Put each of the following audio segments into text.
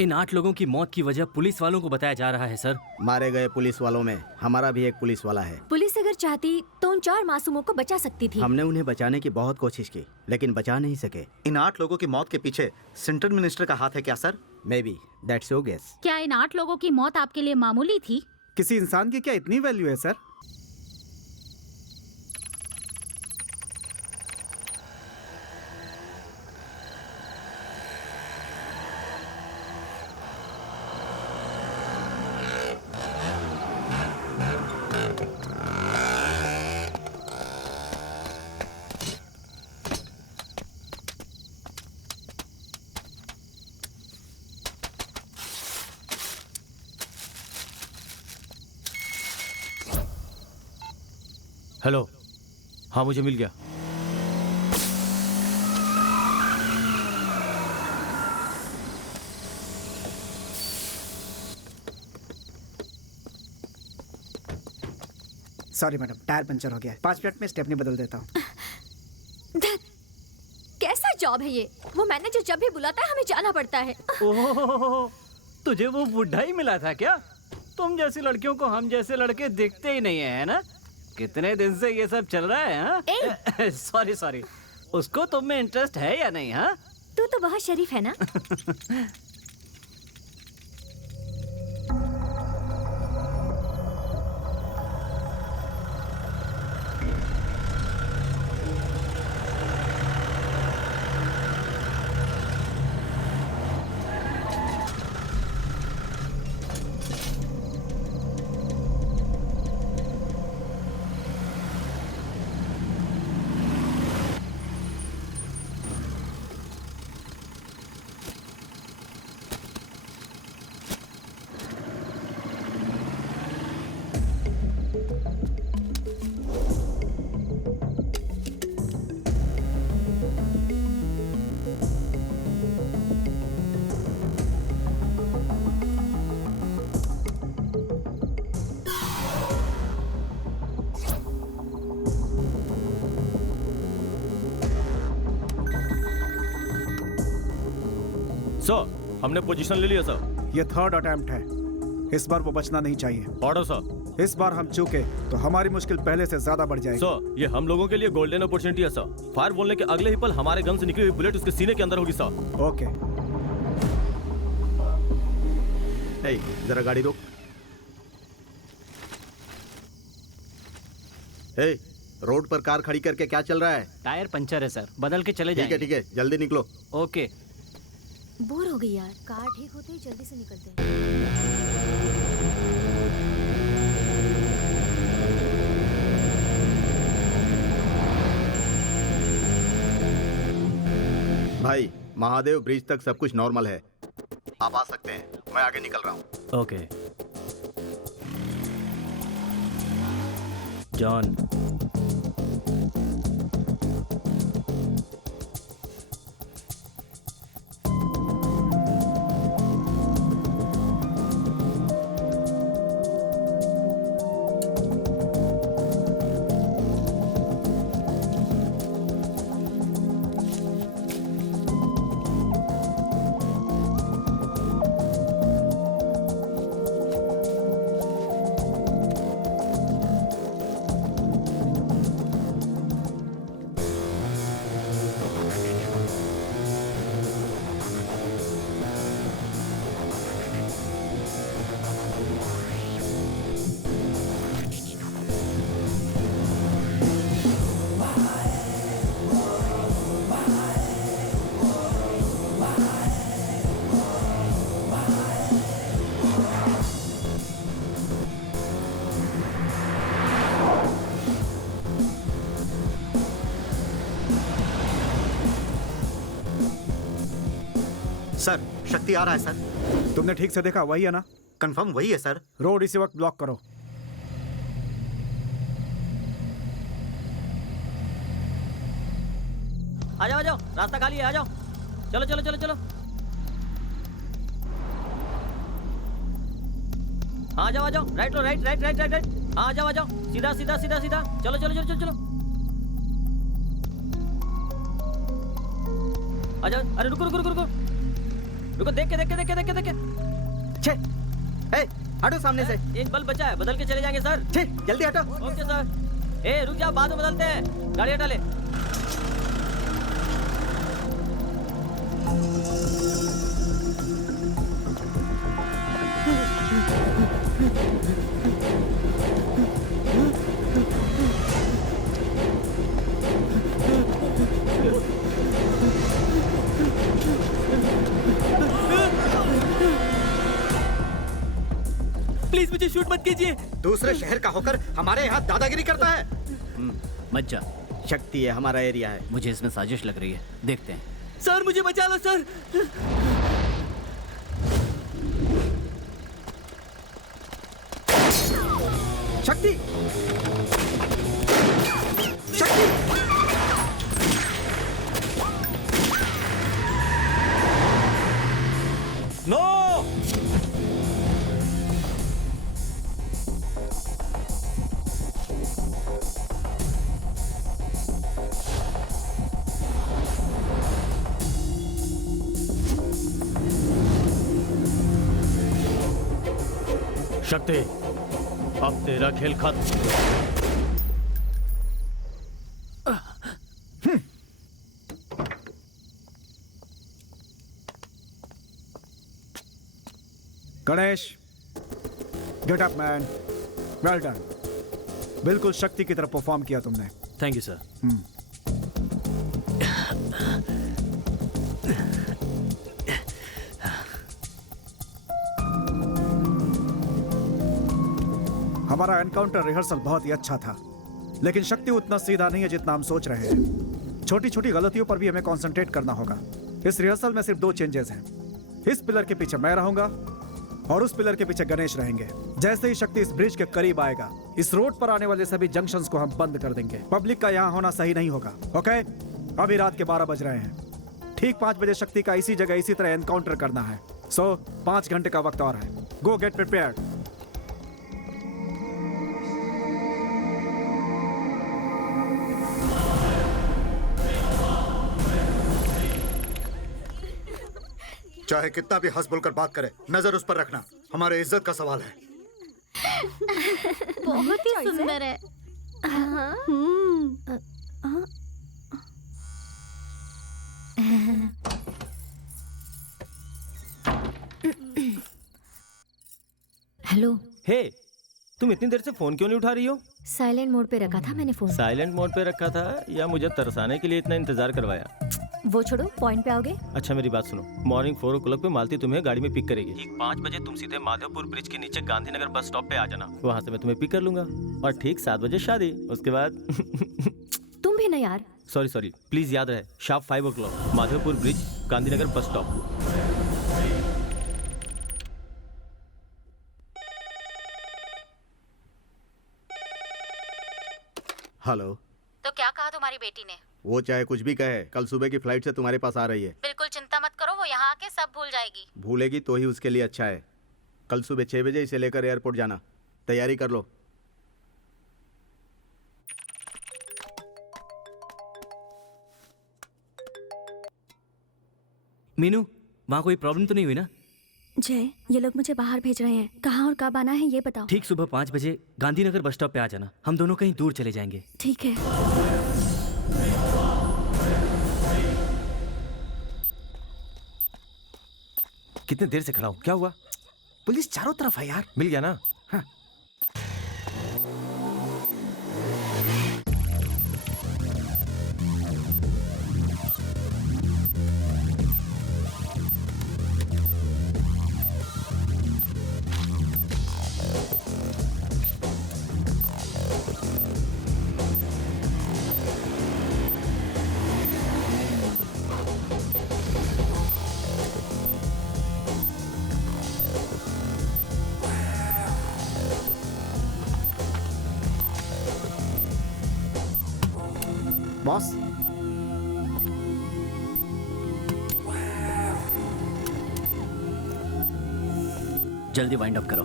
इन 8 लोगों की मौत की वजह पुलिस वालों को बताया जा रहा है सर। मारे गए पुलिस वालों में हमारा भी एक पुलिस वाला है। पुलिस अगर चाहती तो उन 4 मासूमों को बचा सकती थी। हमने उन्हें बचाने की बहुत कोशिश की लेकिन बचा नहीं सके। इन 8 लोगों की मौत के पीछे सेंट्रल मिनिस्टर का हाथ है क्या sir? Maybe that's your guess. क्या इन 8 लोगों की मौत आपके लिए मामूली थी? किसी इंसान की क्या इतनी वैल्यू है सर? हेलो, हाँ मुझे मिल गया। सॉरी मैडम, टायर पंचर हो गया। 5 मिनट में स्टेपनी बदल देता हूँ। कैसा जॉब है ये? वो मैनेजर जब भी बुलाता है हमें जाना पड़ता है। ओह, तुझे वो बुढ़ा ही मिला था क्या? तुम जैसी लड़कियों को हम जैसे लड़के देखते ही नहीं है ना? कितने दिन से ये सब चल रहा है? हाँ? सॉरी सॉरी, उसको तुम में इंटरेस्ट है या नहीं? हाँ, तू तो बहुत शरीफ है ना। सर, हमने पोजीशन ले लिया सर। ये 3rd अटेम्प्ट है, इस बार वो बचना नहीं चाहिए। Order sir. इस बार हम चूके तो हमारी मुश्किल पहले से ज्यादा बढ़ जाएगी। सर, ये हम लोगों के लिए गोल्डन अपॉर्चुनिटी है सर। फायर बोलने के अगले ही पल हमारे गन से निकली हुई बुलेट उसके सीने के अंदर होगी सर। ओके। जरा गाड़ी रोक। रोड पर कार खड़ी करके क्या चल रहा है? टायर पंचर है सर, बदल के चले जाएंगे। ठीक है, जल्दी निकलो। ओके। बोर हो गई यार, कार ठीक होते ही जल्दी से निकलते हैं। भाई, महादेव ब्रिज तक सब कुछ नॉर्मल है, आप आ सकते हैं। मैं आगे निकल रहा हूँ। Okay John. सर, शक्ति आ रहा है सर। तुमने ठीक से देखा? वही है ना? कंफर्म वही है सर। रोड इसी वक्त ब्लॉक करो। आ जाओ, रास्ता खाली है, आ जाओ। चलो चलो चलो चलो। आ जाओ, राइट लो, right right right right right. आ जाओ, सीधा सीधा सीधा सीधा। चलो चलो चलो चलो चलो। आ जाओ। अरे रुको रुको रुको रुको। रुको, देख के। छे ए हटो सामने से। एक बल्ब बचा है, बदल के चले जाएंगे सर। छे जल्दी हटो। Okay sir. ए रुक जा, बाद में बदलते हैं। गाड़ी हटा ले। प्लीज मुझे शूट मत कीजिए। दूसरे शहर का होकर हमारे यहाँ दादागिरी करता है। मत जा, शक्ति है, हमारा एरिया है। मुझे इसमें साजिश लग रही है, देखते हैं। सर मुझे बचा लो सर। शक्ति शक्ति नो। शक्ति, अब तेरा खेल खत्म। Ganesh, get up man, well done. बिल्कुल शक्ति की तरफ परफॉर्म किया तुमने। Thank you sir. हमारा एनकाउंटर रिहर्सल बहुत ही अच्छा था, लेकिन शक्ति उतना सीधा नहीं है जितना हम सोच रहे हैं। छोटी छोटी गलतियों पर भी हमें कंसंट्रेट करना होगा। इस रिहर्सल में सिर्फ 2 चेंजेस हैं। इस पिलर के पीछे मैं रहूंगा और उस पिलर के पीछे गणेश रहेंगे। जैसे ही शक्ति इस ब्रिज के करीब आएगा, इस रोड पर आने वाले सभी जंक्शंस को हम बंद कर देंगे। पब्लिक का यहाँ होना सही नहीं होगा। ओके, अभी रात के 12 बज रहे हैं। ठीक 5 बजे शक्ति का इसी जगह इसी तरह एनकाउंटर करना है। सो 5 घंटे का वक्त और है। गो गेट प्रिपेयर्ड। चाहे कितना भी हंस बोलकर बात करे, नजर उस पर रखना। हमारे इज्जत का सवाल है। बहुत ही सुंदर है। हेलो। हे, तुम इतनी देर से फोन क्यों नहीं उठा रही हो? साइलेंट मोड पे रखा था मैंने फोन। साइलेंट मोड पे रखा था या मुझे तरसाने के लिए इतना इंतजार करवाया? वो छोड़ो, पॉइंट पे आओगे? अच्छा मेरी बात सुनो। मॉर्निंग 4 o'clock पे मालती तुम्हें गाड़ी में पिक करेगी। ठीक 5 बजे तुम सीधे माधवपुर ब्रिज के नीचे गांधीनगर बस स्टॉप पे आ जाना। वहाँ से मैं तुम्हें पिक कर लूंगा और ठीक 7 बजे शादी। उसके बाद तुम भी ना यार। सॉरी प्लीज याद रहे, sharp 5 o'clock Madhopur bridge Gandhinagar bus stop. Hello. तो क्या कहा तुम्हारी बेटी ने? वो चाहे कुछ भी कहे, कल सुबह की फ्लाइट से तुम्हारे पास आ रही है। बिल्कुल चिंता मत करो, वो यहाँ आके सब भूल जाएगी। भूलेगी तो ही उसके लिए अच्छा है। कल सुबह 6 बजे इसे लेकर एयरपोर्ट जाना। तैयारी कर लो। मीनू, वहाँ कोई प्रॉब्लम तो नहीं हुई ना? जय, ये लोग मुझे बाहर भेज रहे हैं। कहाँ और कब आना है ये बताओ। ठीक सुबह 5 बजे गांधीनगर बस स्टॉप पे आ जाना। हम दोनों कहीं दूर चले जाएंगे। ठीक है। कितने देर से खड़ा हूँ, क्या हुआ? पुलिस चारों तरफ है यार। मिल गया ना? हाँ। बॉस, जल्दी वाइंड अप करो।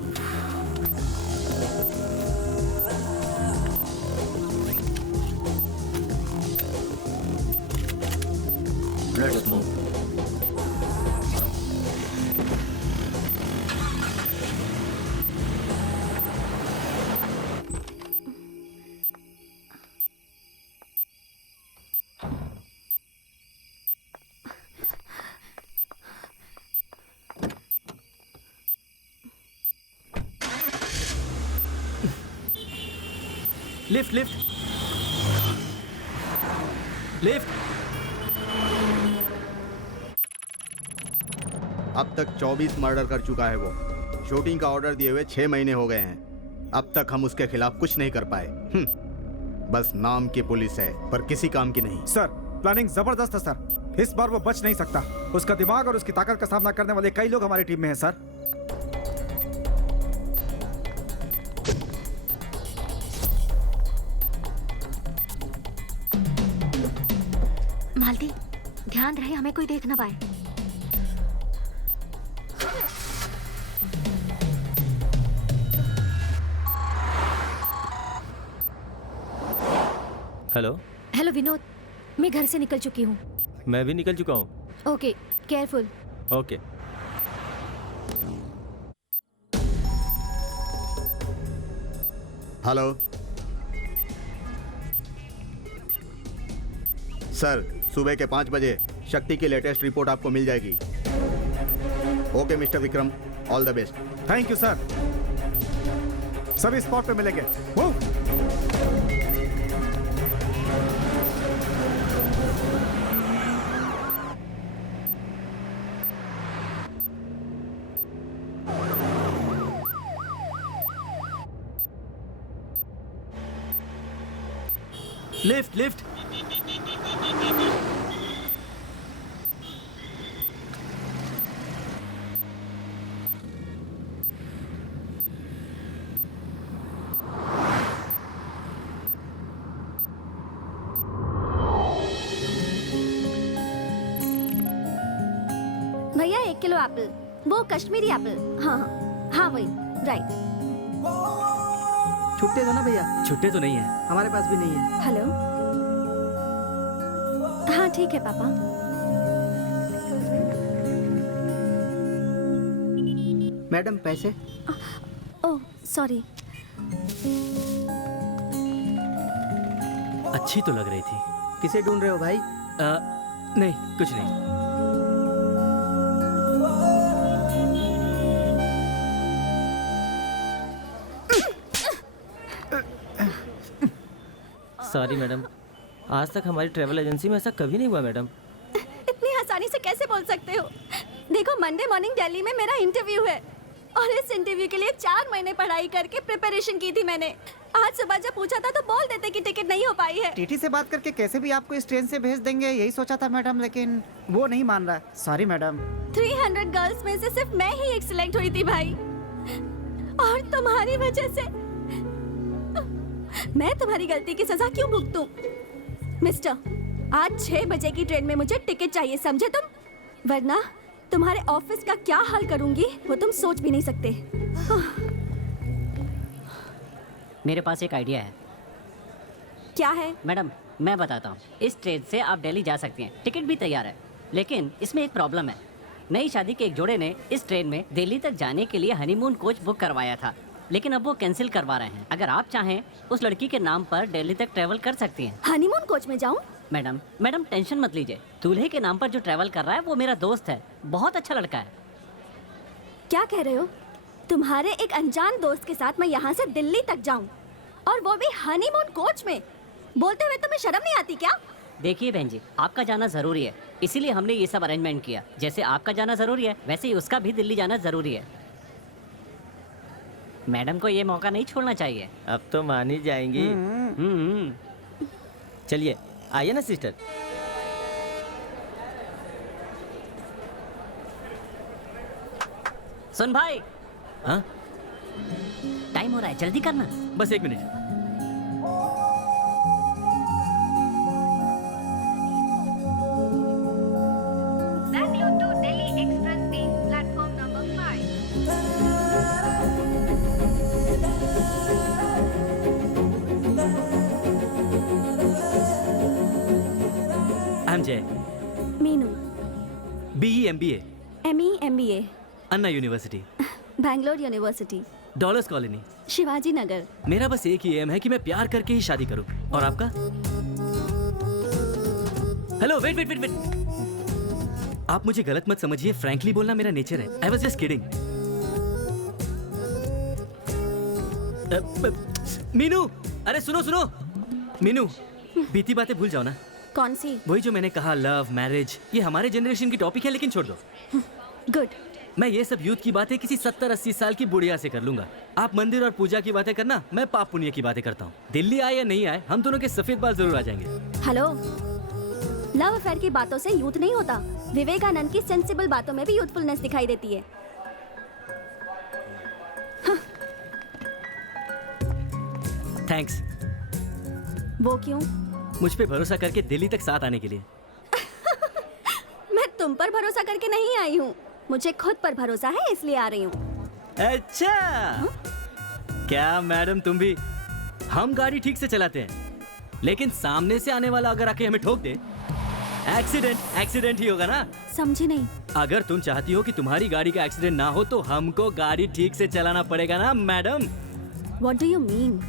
Let's move. Lift lift lift. अब तक 24 मर्डर कर चुका है वो। शूटिंग का ऑर्डर दिए हुए 6 महीने हो गए हैं। अब तक हम उसके खिलाफ कुछ नहीं कर पाए। बस नाम की पुलिस है, पर किसी काम की नहीं। सर, प्लानिंग जबरदस्त है सर। इस बार वो बच नहीं सकता। उसका दिमाग और उसकी ताकत का सामना करने वाले कई लोग हमारी टीम में हैं सर। मालती, ध्यान रहे हमें कोई देख ना पाए। हेलो, हेलो विनोद, मैं घर से निकल चुकी हूँ। मैं भी निकल चुका हूँ। Okay, careful. Okay. Hello sir, सुबह के 5 बजे शक्ति की लेटेस्ट रिपोर्ट आपको मिल जाएगी। Okay mister Vikram, all the best. Thank you sir. सभी स्पॉट पे मिलेंगे। मूव। Lift lift. भैया 1 किलो एप्पल, वो कश्मीरी एप्पल। हाँ हाँ हाँ, वही राइट। छुट्टे दो ना भैया, छुट्टे तो नहीं है। हमारे पास भी नहीं है। हेलो। हाँ ठीक है पापा। मैडम पैसे। Oh sorry. अच्छी तो लग रही थी। किसे ढूंढ रहे हो भाई? नहीं, कुछ नहीं। सॉरी मैडम, आज तक हमारी ट्रैवल एजेंसी में ऐसा कभी नहीं हुआ मैडम। इतनी आसानी से कैसे बोल सकते हो? देखो, मंडे मॉर्निंग दिल्ली में मेरा इंटरव्यू है और इस इंटरव्यू के लिए 4 महीने पढ़ाई करके प्रिपरेशन की थी मैंने। आज सुबह जब पूछा था तो बोल देते कि टिकट नहीं हो पाई है। टीटी से बात करके कैसे भी आपको इस ट्रेन से भेज देंगे यही सोचा था मैडम, लेकिन वो नहीं मान रहा। Sorry madam. 300 गर्ल्स में से सिर्फ मैं ही एक सिलेक्ट हुई थी भाई, और तुम्हारी वजह से मैं तुम्हारी गलती की सजा क्यों भुगतूं? मिस्टर, आज 6 बजे की ट्रेन में मुझे टिकट चाहिए, समझे तुम? वरना तुम्हारे ऑफिस का क्या हाल करूंगी वो तुम सोच भी नहीं सकते। मेरे पास एक आइडिया है। क्या है? मैडम, मैं बताता हूँ। इस ट्रेन से आप दिल्ली जा सकती हैं, टिकट भी तैयार है। लेकिन इसमें एक प्रॉब्लम है। नई शादी के एक जोड़े ने इस ट्रेन में दिल्ली तक जाने के लिए हनीमून कोच बुक करवाया था, लेकिन अब वो कैंसिल करवा रहे हैं। अगर आप चाहें उस लड़की के नाम पर दिल्ली तक ट्रेवल कर सकती हैं। हनीमून कोच में जाऊं? मैडम टेंशन मत लीजिए। दूल्हे के नाम पर जो ट्रेवल कर रहा है वो मेरा दोस्त है, बहुत अच्छा लड़का है। क्या कह रहे हो? तुम्हारे एक अनजान दोस्त के साथ मैं यहाँ से दिल्ली तक जाऊं, और वो भी हनीमून कोच में? बोलते हुए तुम्हें शर्म नहीं आती क्या? देखिए बहन जी, आपका जाना जरूरी है, इसीलिए हमने ये सब अरेंजमेंट किया। जैसे आपका जाना जरूरी है, वैसे ही उसका भी दिल्ली जाना जरूरी है। मैडम को ये मौका नहीं छोड़ना चाहिए। अब तो मान ही जाएंगी। चलिए आइए ना सिस्टर। सुन भाई, हाँ, टाइम हो रहा है, जल्दी करना। बस 1 मिनट। Bangalore to Delhi Express train, platform number 5. I am Jay, Meenu, BE MBA, ME MBA, Anna university, Bangalore university, dollars colony. Shivaji Nagar. मेरा बस एक ही एम है कि मैं प्यार करके ही शादी करूं। और आपका? Hello, wait wait wait wait. आप मुझे गलत मत समझिए, फ्रैंकली बोलना मेरा नेचर है। I was just kidding. Meenu, अरे सुनो सुनो, मीनू, बीती बातें भूल जाओ ना। कौन सी? वही जो मैंने कहा, लव, मैरिज, ये हमारे जनरेशन की टॉपिक है, लेकिन छोड़ दो। गुड। मैं ये सब यूथ की बातें किसी 70-80 साल की बुढ़िया से कर लूंगा। आप मंदिर और पूजा की बातें करना, मैं पाप पुण्य की बातें करता हूँ। दिल्ली आए या नहीं आए, हम दोनों के सफेद बाल जरूर आ जाएंगे। हेलो, लव अफेयर की बातों से यूथ नहीं होता। विवेकानंद की सेंसिबल बातों में भी यूथफुलनेस दिखाई देती है। थैंक्स। वो क्यों? मुझ पे भरोसा करके दिल्ली तक साथ आने के लिए। मैं तुम पर भरोसा करके नहीं आई हूँ, मुझे खुद पर भरोसा है, इसलिए आ रही हूँ। अच्छा, क्या मैडम तुम भी? हम गाड़ी ठीक से चलाते हैं, लेकिन सामने से आने वाला अगर आके हमें ठोक दे, एक्सीडेंट ही होगा ना। समझी नहीं। अगर तुम चाहती हो कि तुम्हारी गाड़ी का एक्सीडेंट ना हो, तो हमको गाड़ी ठीक से चलाना पड़ेगा ना madam. What do you mean?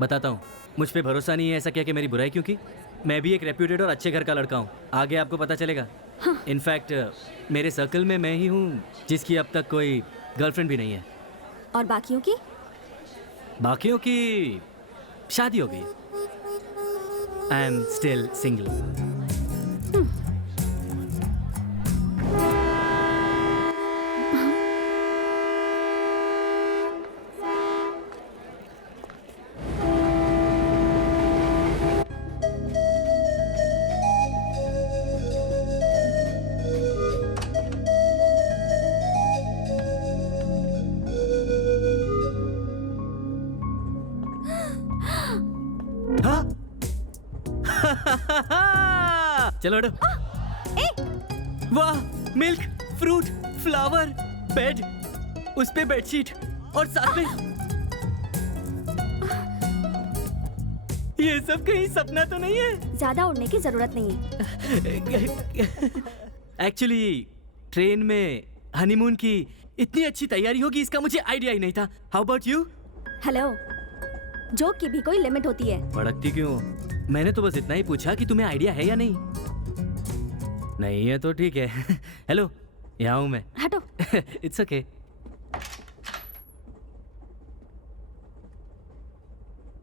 बताता हूँ। मुझ पे भरोसा नहीं है, ऐसा क्या कि मेरी बुराई क्यों की? मैं भी एक रेप्यूटेड और अच्छे घर का लड़का हूँ, आगे आपको पता चलेगा। इनफैक्ट मेरे सर्कल में मैं ही हूँ जिसकी अब तक कोई गर्लफ्रेंड भी नहीं है। और बाकियों की? बाकियों की शादी हो गई। I am still single. चलो हटो। वाह, मिल्क, फ्रूट, फ्लावर, बेड, उस पे बेडशीट और साथ में ये सब कहीं सपना तो नहीं है? ज्यादा उड़ने की जरूरत नहीं है। एक्चुअली ट्रेन में हनीमून की इतनी अच्छी तैयारी होगी इसका मुझे आइडिया ही नहीं था। How about you? Hello, joke की भी कोई लिमिट होती है। भड़कती क्यों? मैंने तो बस इतना ही पूछा कि तुम्हें आइडिया है या नहीं। नहीं है तो ठीक है। हेलो, यहाँ हूँ मैं। हटो। It's okay.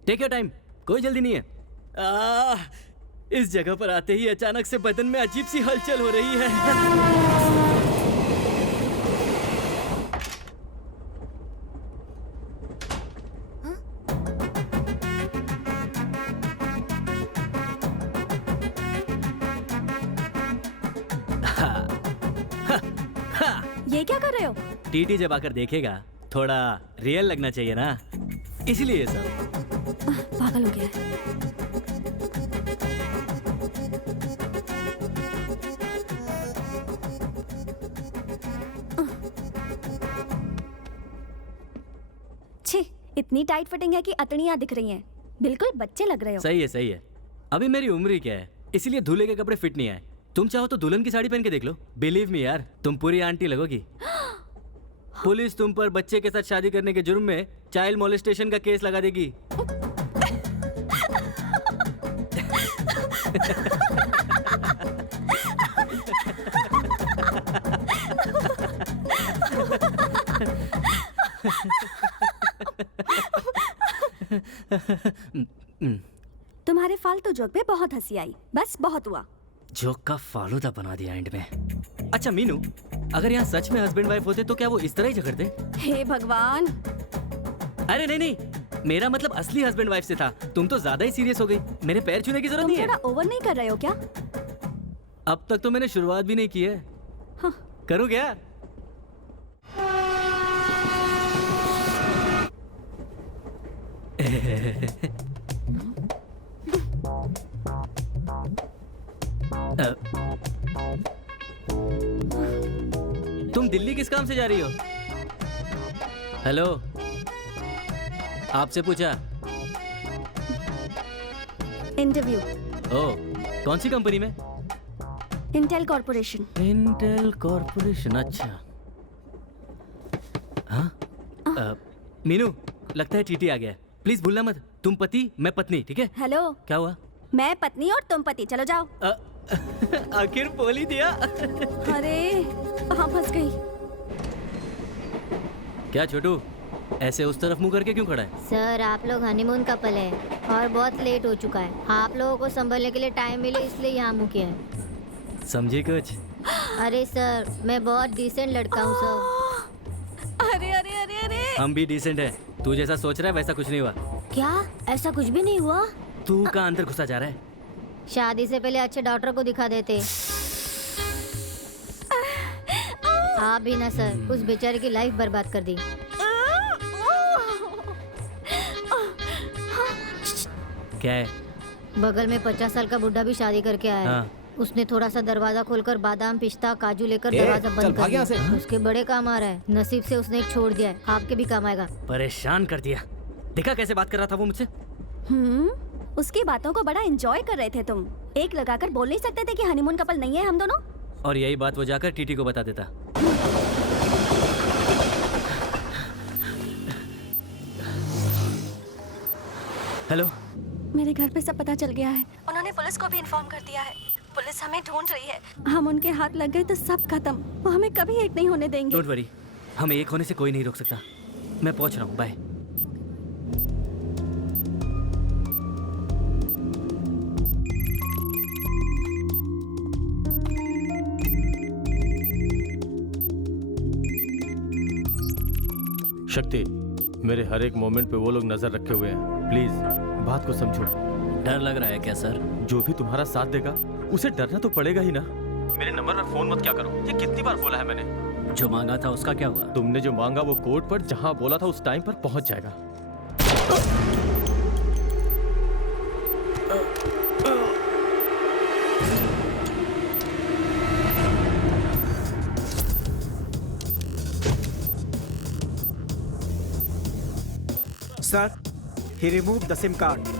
Take your time, कोई जल्दी नहीं है। इस जगह पर आते ही अचानक से बदन में अजीब सी हलचल हो रही है। ये क्या कर रहे हो? टीटी जब आकर देखेगा थोड़ा रियल लगना चाहिए ना, इसलिए ये सब। पागल हो गया है। छी, इतनी टाइट फिटिंग है कि अतड़ियां दिख रही हैं। बिल्कुल बच्चे लग रहे हो। सही है सही है। अभी मेरी उम्र ही क्या है, इसीलिए दूल्हे के कपड़े फिट नहीं आए। तुम चाहो तो दुल्हन की साड़ी पहन के देख लो। बिलीव मी यार, तुम पूरी आंटी लगोगी। पुलिस तुम पर बच्चे के साथ शादी करने के जुर्म में चाइल्ड मोलेस्टेशन का केस लगा देगी। तुम्हारे फालतू जोक पे बहुत हंसी आई, बस बहुत हुआ। जोक का फालूदा बना दिया एंड में। अच्छा मीनू, अगर यहाँ सच में हस्बैंड वाइफ होते तो क्या वो इस तरह ही झगड़ते? हे भगवान। अरे नहीं नहीं, मेरा मतलब असली हस्बैंड वाइफ से था। तुम तो ज्यादा ही सीरियस हो गई। मेरे पैर छूने की जरूरत तुम नहीं है। थोड़ा ओवर नहीं कर रहे हो क्या? अब तक तो मैंने शुरुआत भी नहीं की है। हाँ। करूँ क्या? तुम दिल्ली किस काम से जा रही हो? हेलो, आपसे पूछा। इंटरव्यू। ओह, कौन सी कंपनी में? Intel corporation. इंटेल कॉर्पोरेशन, अच्छा। हाँ? मीनू, लगता है टीटी आ गया है। प्लीज भूलना मत, तुम पति मैं पत्नी, ठीक है? हेलो। क्या हुआ? मैं पत्नी और तुम पति, चलो जाओ। आखिर बोल ही दिया। अरे कहाँ फंस गई? क्या छोटू, ऐसे उस तरफ मुंह करके क्यों खड़ा है? सर आप लोग हनीमून कपल है और बहुत लेट हो चुका है। आप लोगों को संभलने के लिए टाइम मिले इसलिए यहाँ मुँह किया है। समझे कुछ? अरे सर मैं बहुत डिसेंट लड़का हूँ सर। अरे अरे अरे अरे हम भी डिसेंट है। तू जैसा सोच रहा है वैसा कुछ नहीं हुआ। क्या ऐसा कुछ भी नहीं हुआ? तू कहाँ अंदर घुसा जा रहा है? शादी से पहले अच्छे डॉक्टर को दिखा देते। आप भी ना सर, उस बेचारे की लाइफ बर्बाद कर दी। क्या है? बगल में 50 साल का बुढ़ा भी शादी करके आया है। हाँ। उसने थोड़ा सा दरवाजा खोलकर बादाम पिस्ता काजू लेकर दरवाजा बंद कर दिया। उसके बड़े काम आ रहा है। नसीब से उसने एक छोड़ दिया है, आपके भी काम आएगा। परेशान कर दिया। देखा कैसे बात कर रहा था वो मुझसे? उसकी बातों को बड़ा एंजॉय कर रहे थे तुम। एक लगाकर बोल नहीं सकते थे कि हनीमून कपल नहीं है हम दोनों? और यही बात वो जाकर टीटी को बता देता। हेलो, मेरे घर पे सब पता चल गया है। उन्होंने पुलिस को भी इन्फॉर्म कर दिया है। पुलिस हमें ढूंढ रही है। हम उनके हाथ लग गए तो सब खत्म। वो हमें कभी एक नहीं होने देंगे। डोंट वरी, हमें एक होने से कोई नहीं रोक सकता। मैं पहुंच रहा हूँ, बाय। शक्ति, मेरे हर एक मोमेंट पे वो लोग नजर रखे हुए हैं। प्लीज बात को समझो। डर लग रहा है क्या सर? जो भी तुम्हारा साथ देगा उसे डरना तो पड़ेगा ही ना। मेरे नंबर पर फोन मत क्या करो। ये कितनी बार बोला है मैंने? जो मांगा था उसका क्या हुआ? तुमने जो मांगा वो कोर्ट पर जहां बोला था उस टाइम पर पहुंच जाएगा। Sir, he removed the SIM card.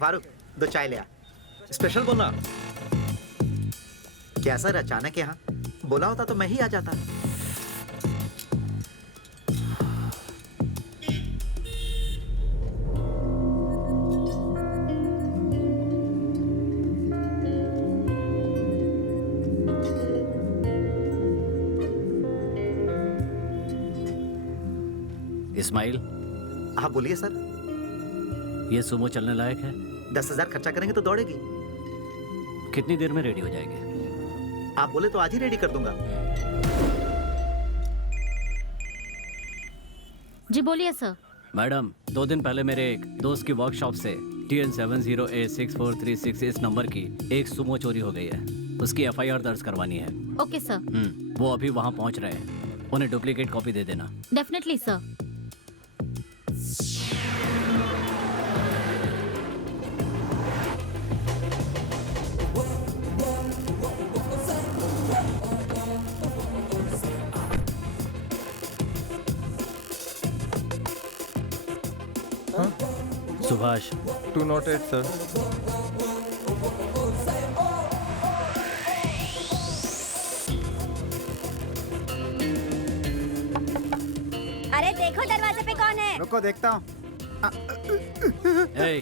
Farooq, दो चाय ले आ। स्पेशल बोलना। क्या सर अचानक यहाँ? बोला होता तो मैं ही आ जाता। इस्माइल। हाँ बोलिए सर। ये सुमो चलने लायक है? 10,000 खर्चा करेंगे तो दौड़ेगी। कितनी देर में रेडी हो जाएगी? आप बोले तो आज ही रेडी कर दूंगा। जी बोलिए सर। मैडम, 2 दिन पहले मेरे एक दोस्त की वर्कशॉप से TN70A6436 इस नंबर की एक सुमो चोरी हो गई है। उसकी FIR दर्ज करवानी है। Okay sir. वो अभी वहाँ पहुँच रहे हैं। उन्हें डुप्लीकेट कॉपी दे देना। Definitely sir. सुभाष। 208 सर। अरे देखो दरवाजे पे कौन है? रुको देखता हूँ। ए,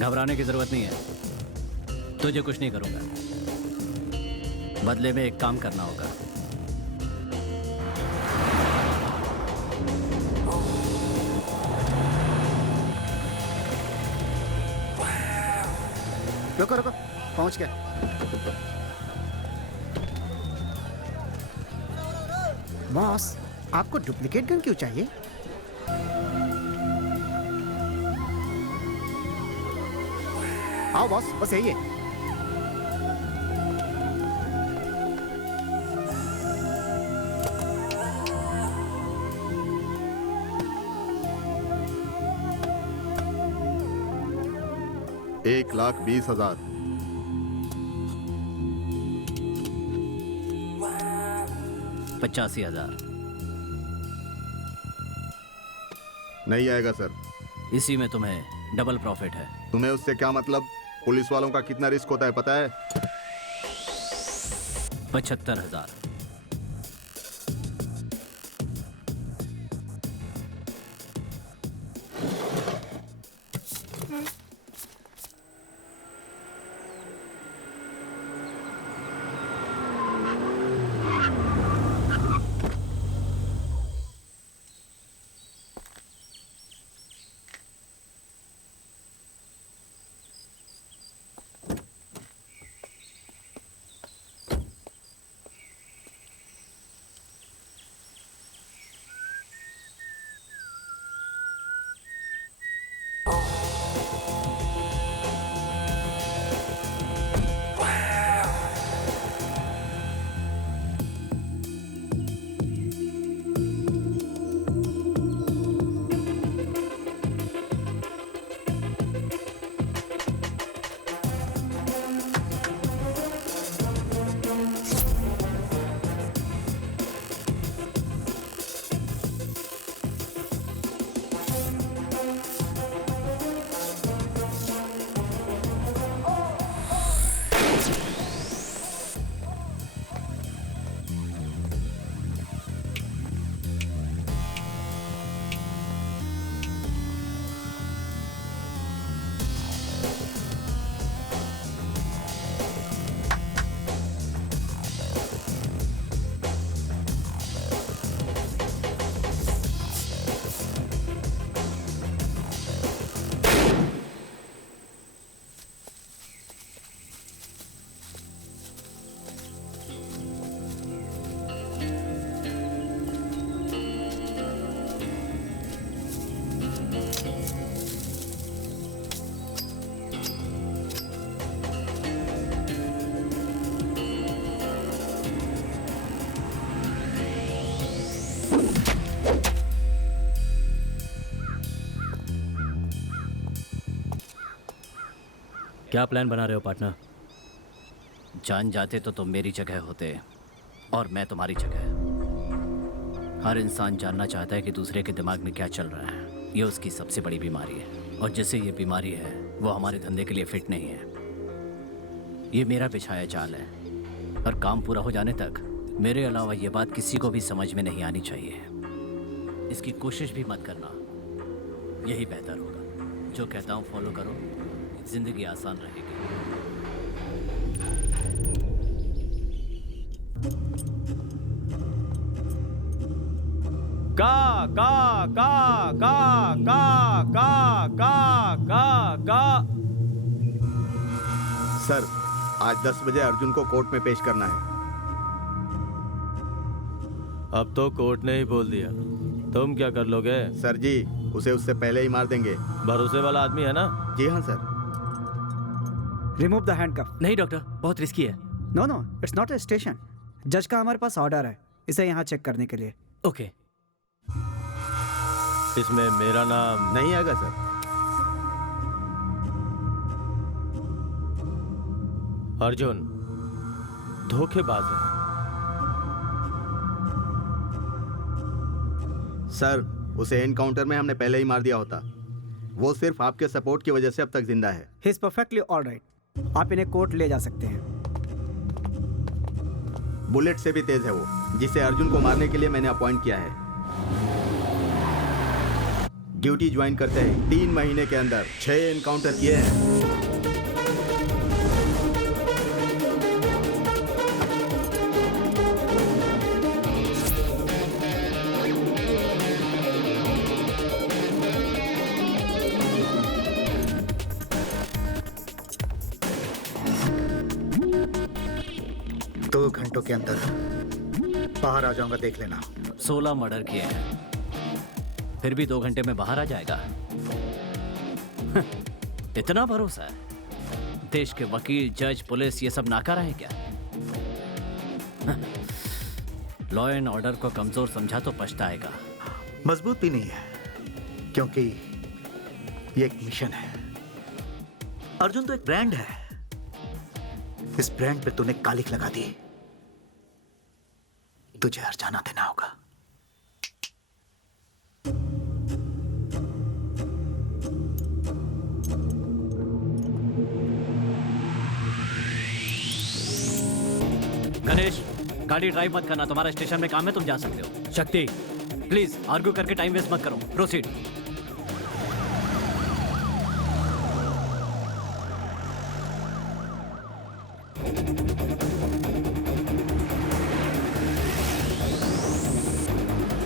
घबराने की जरूरत नहीं है। तुझे कुछ नहीं करूंगा। बदले में एक काम करना होगा। रुको रुको, पहुंच गया। बॉस, आपको डुप्लीकेट गन क्यों चाहिए? आओ बॉस, बस यही है। $1,20,000। 85,000। नहीं आएगा सर। इसी में तुम्हें डबल प्रॉफिट है। तुम्हें उससे क्या मतलब? पुलिस वालों का कितना रिस्क होता है पता है? 75,000। क्या प्लान बना रहे हो पार्टनर? जान जाते तो तुम मेरी जगह होते और मैं तुम्हारी जगह। हर इंसान जानना चाहता है कि दूसरे के दिमाग में क्या चल रहा है। ये उसकी सबसे बड़ी बीमारी है और जिसे ये बीमारी है वो हमारे धंधे के लिए फिट नहीं है। ये मेरा बिछाया जाल है और काम पूरा हो जाने तक मेरे अलावा ये बात किसी को भी समझ में नहीं आनी चाहिए। इसकी कोशिश भी मत करना, यही बेहतर होगा। जो कहता हूँ फॉलो करो, जिंदगी आसान रहेगी। का का का का का का का का का। सर, आज 10 बजे अर्जुन को कोर्ट में पेश करना है। अब तो कोर्ट ने ही बोल दिया, तुम क्या कर लोगे? सर जी, उसे उससे पहले ही मार देंगे। भरोसे वाला आदमी है ना? जी हाँ सर। Remove the handcuff. नहीं डॉक्टर, बहुत रिस्की है। No no, it's not a station. जज का हमारे पास ऑर्डर है इसे यहाँ चेक करने के लिए। ओके। इसमें मेरा नाम नहीं आएगा सर। अर्जुन धोखेबाज है। सर, उसे एनकाउंटर में हमने पहले ही मार दिया होता। वो सिर्फ आपके सपोर्ट की वजह से अब तक जिंदा है। He is perfectly alright. आप इन्हें कोर्ट ले जा सकते हैं। बुलेट से भी तेज है वो, जिसे अर्जुन को मारने के लिए मैंने अपॉइंट किया है। ड्यूटी ज्वाइन करते हैं 3 महीने के अंदर 6 एनकाउंटर किए हैं। 2 घंटों के अंदर बाहर आ जाऊंगा, देख लेना। 16 मर्डर किए हैं, फिर भी 2 घंटे में बाहर आ जाएगा? इतना भरोसा है? देश के वकील, जज, पुलिस ये सब नाकारा है क्या? लॉ एंड ऑर्डर को कमजोर समझा तो पछताएगा। मजबूत भी नहीं है, क्योंकि ये एक मिशन है। अर्जुन तो एक ब्रांड है, इस ब्रांड पे तूने कालिक लगा दी। तुझे हर्जाना देना होगा। गणेश, गाड़ी ड्राइव मत करना, तुम्हारा स्टेशन में काम है, तुम जा सकते हो। शक्ति, प्लीज आर्ग्यू करके टाइम वेस्ट मत करो, प्रोसीड।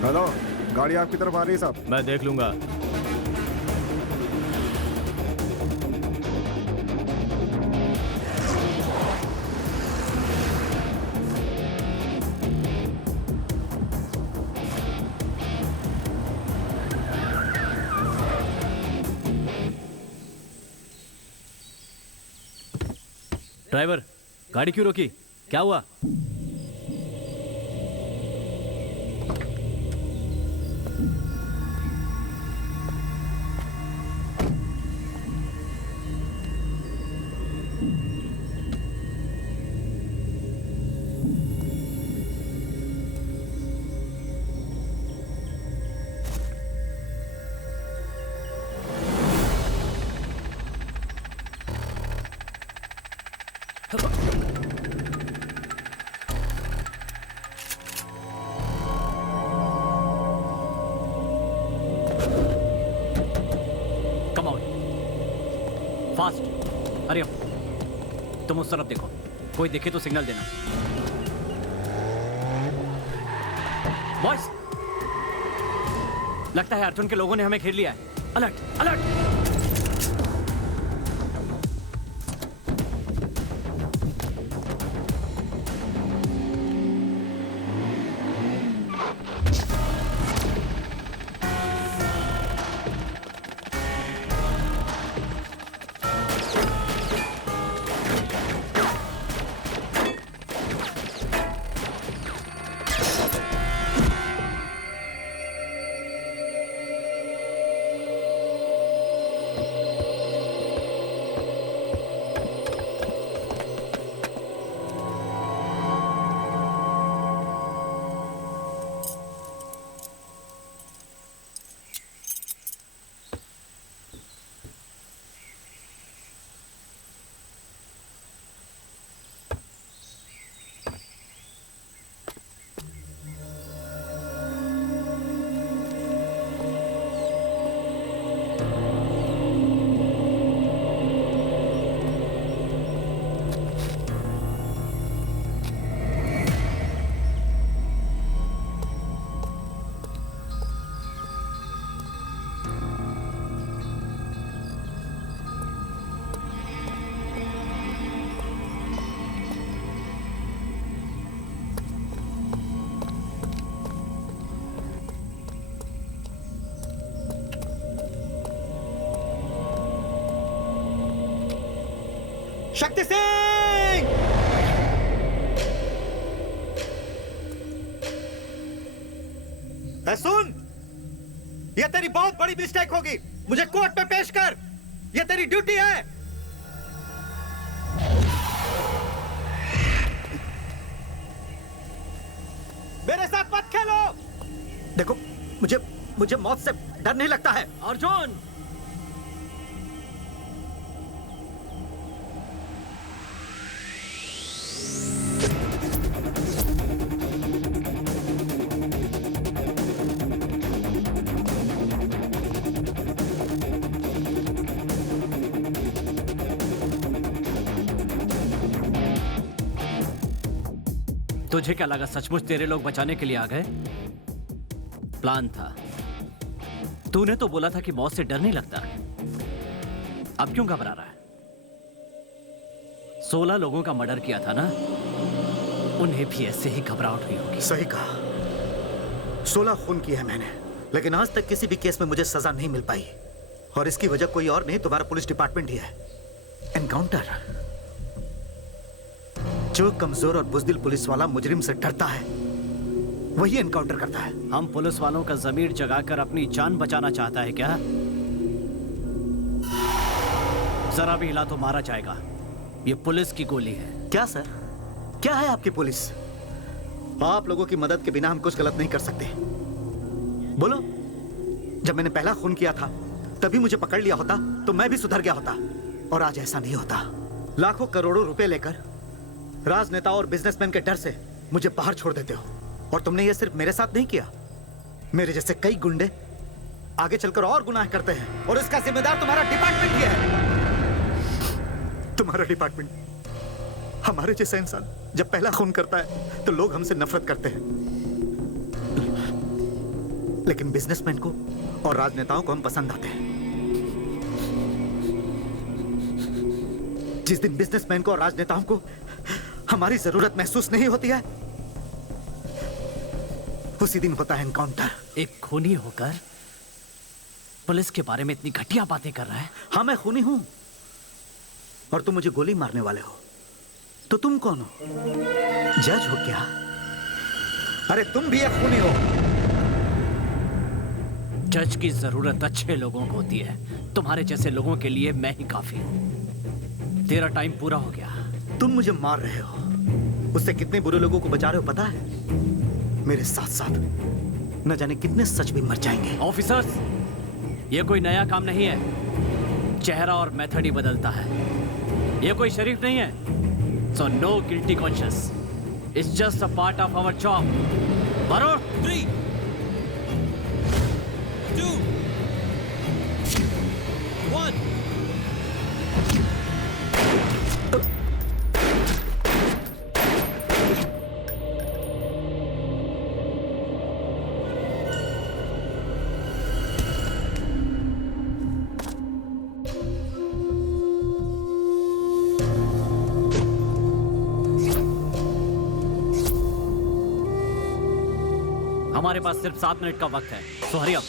हेलो, गाड़ी आपकी तरफ आ रही है साहब। मैं देख लूंगा। ड्राइवर, गाड़ी क्यों रोकी? क्या हुआ? Come on, fast, hurry up. तुम उस तरफ देखो, कोई दिखे तो सिग्नल देना। बॉयज, लगता है अर्जुन के लोगों ने हमें घेर लिया है। Alert, alert. शक्ति सिंह! सुन, ये तेरी बहुत बड़ी मिस्टेक होगी। मुझे कोर्ट में पेश कर, ये तेरी ड्यूटी है। मेरे साथ मत खेलो। देखो, मुझे मौत से डर नहीं लगता है। अर्जुन, तुझे क्या लगा सचमुच तेरे लोग बचाने के लिए आ गए? प्लान था। तूने तो बोला था कि मौत से डर नहीं लगता। अब क्यों घबरा रहा है? 16 लोगों का मर्डर किया था ना, उन्हें भी ऐसे ही घबराहट हुई होगी। सही कहा, 16 खून किए हैं मैंने, लेकिन आज तक किसी भी केस में मुझे सजा नहीं मिल पाई। और इसकी वजह कोई और नहीं, तुम्हारा पुलिस डिपार्टमेंट ही है। एनकाउंटर। जो कमजोर और बुज़दिल पुलिस वाला मुजरिम से डरता है, वही एनकाउंटर करता है। हम पुलिस वालों का ज़मीर जगाकर अपनी जान बचाना चाहता है क्या? जरा भी हिला तो मारा जाएगा। ये पुलिस की गोली है। क्या सर? क्या है आपकी पुलिस? आप लोगों की मदद के बिना हम कुछ गलत नहीं कर सकते। बोलो, जब मैंने पहला खून किया था तभी मुझे पकड़ लिया होता तो मैं भी सुधर गया होता, और आज ऐसा नहीं होता। लाखों करोड़ों रुपए लेकर राजनेताओं और बिजनेसमैन के डर से मुझे बाहर छोड़ देते हो, और तुमने ये सिर्फ मेरे साथ नहीं किया, मेरे जैसे कई गुंडे आगे चलकर और गुनाह करते हैं, और इसका जिम्मेदार तुम्हारा डिपार्टमेंट ही है। तुम्हारा डिपार्टमेंट। हमारे जैसा इंसान जब पहला खून करता है तो लोग हमसे नफरत करते हैं, लेकिन बिजनेसमैन को और राजनेताओं को हम पसंद आते हैं। जिस दिन बिजनेसमैन को और राजनेताओं को हमारी जरूरत महसूस नहीं होती है, उसी दिन होता है एनकाउंटर। एक खूनी होकर पुलिस के बारे में इतनी घटिया बातें कर रहा है। हाँ, मैं खूनी हूं, और तुम मुझे गोली मारने वाले हो। तो तुम कौन हो? जज हो क्या? अरे तुम भी एक खूनी हो। जज की जरूरत अच्छे लोगों को होती है, तुम्हारे जैसे लोगों के लिए मैं ही काफी हूं। तेरा टाइम पूरा हो गया। तुम मुझे मार रहे हो, उससे कितने बुरे लोगों को बचा रहे हो पता है? मेरे साथ साथ न जाने कितने सच भी मर जाएंगे। ऑफिसर्स, ये कोई नया काम नहीं है, चेहरा और मेथड ही बदलता है। ये कोई शरीफ नहीं है, so no guilty conscience. It's just a part of our job. Varun, 3, 2, 1. हमारे पास सिर्फ 7 मिनट का वक्त है, so hurry up.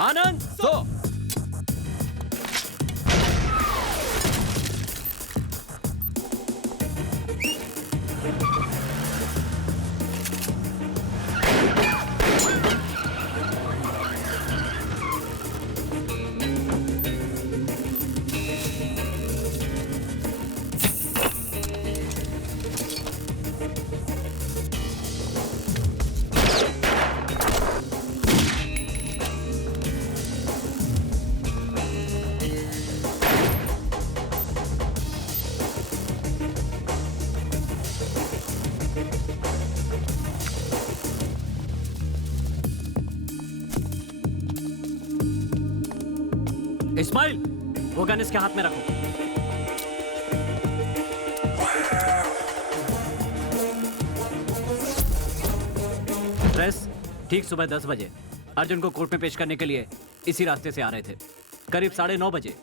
आनंद, सो। इस्माइल, वो गन इसके हाथ में रखो। प्रेस, ठीक सुबह 10 बजे अर्जुन को कोर्ट में पेश करने के लिए इसी रास्ते से आ रहे थे। करीब 9:30 बजे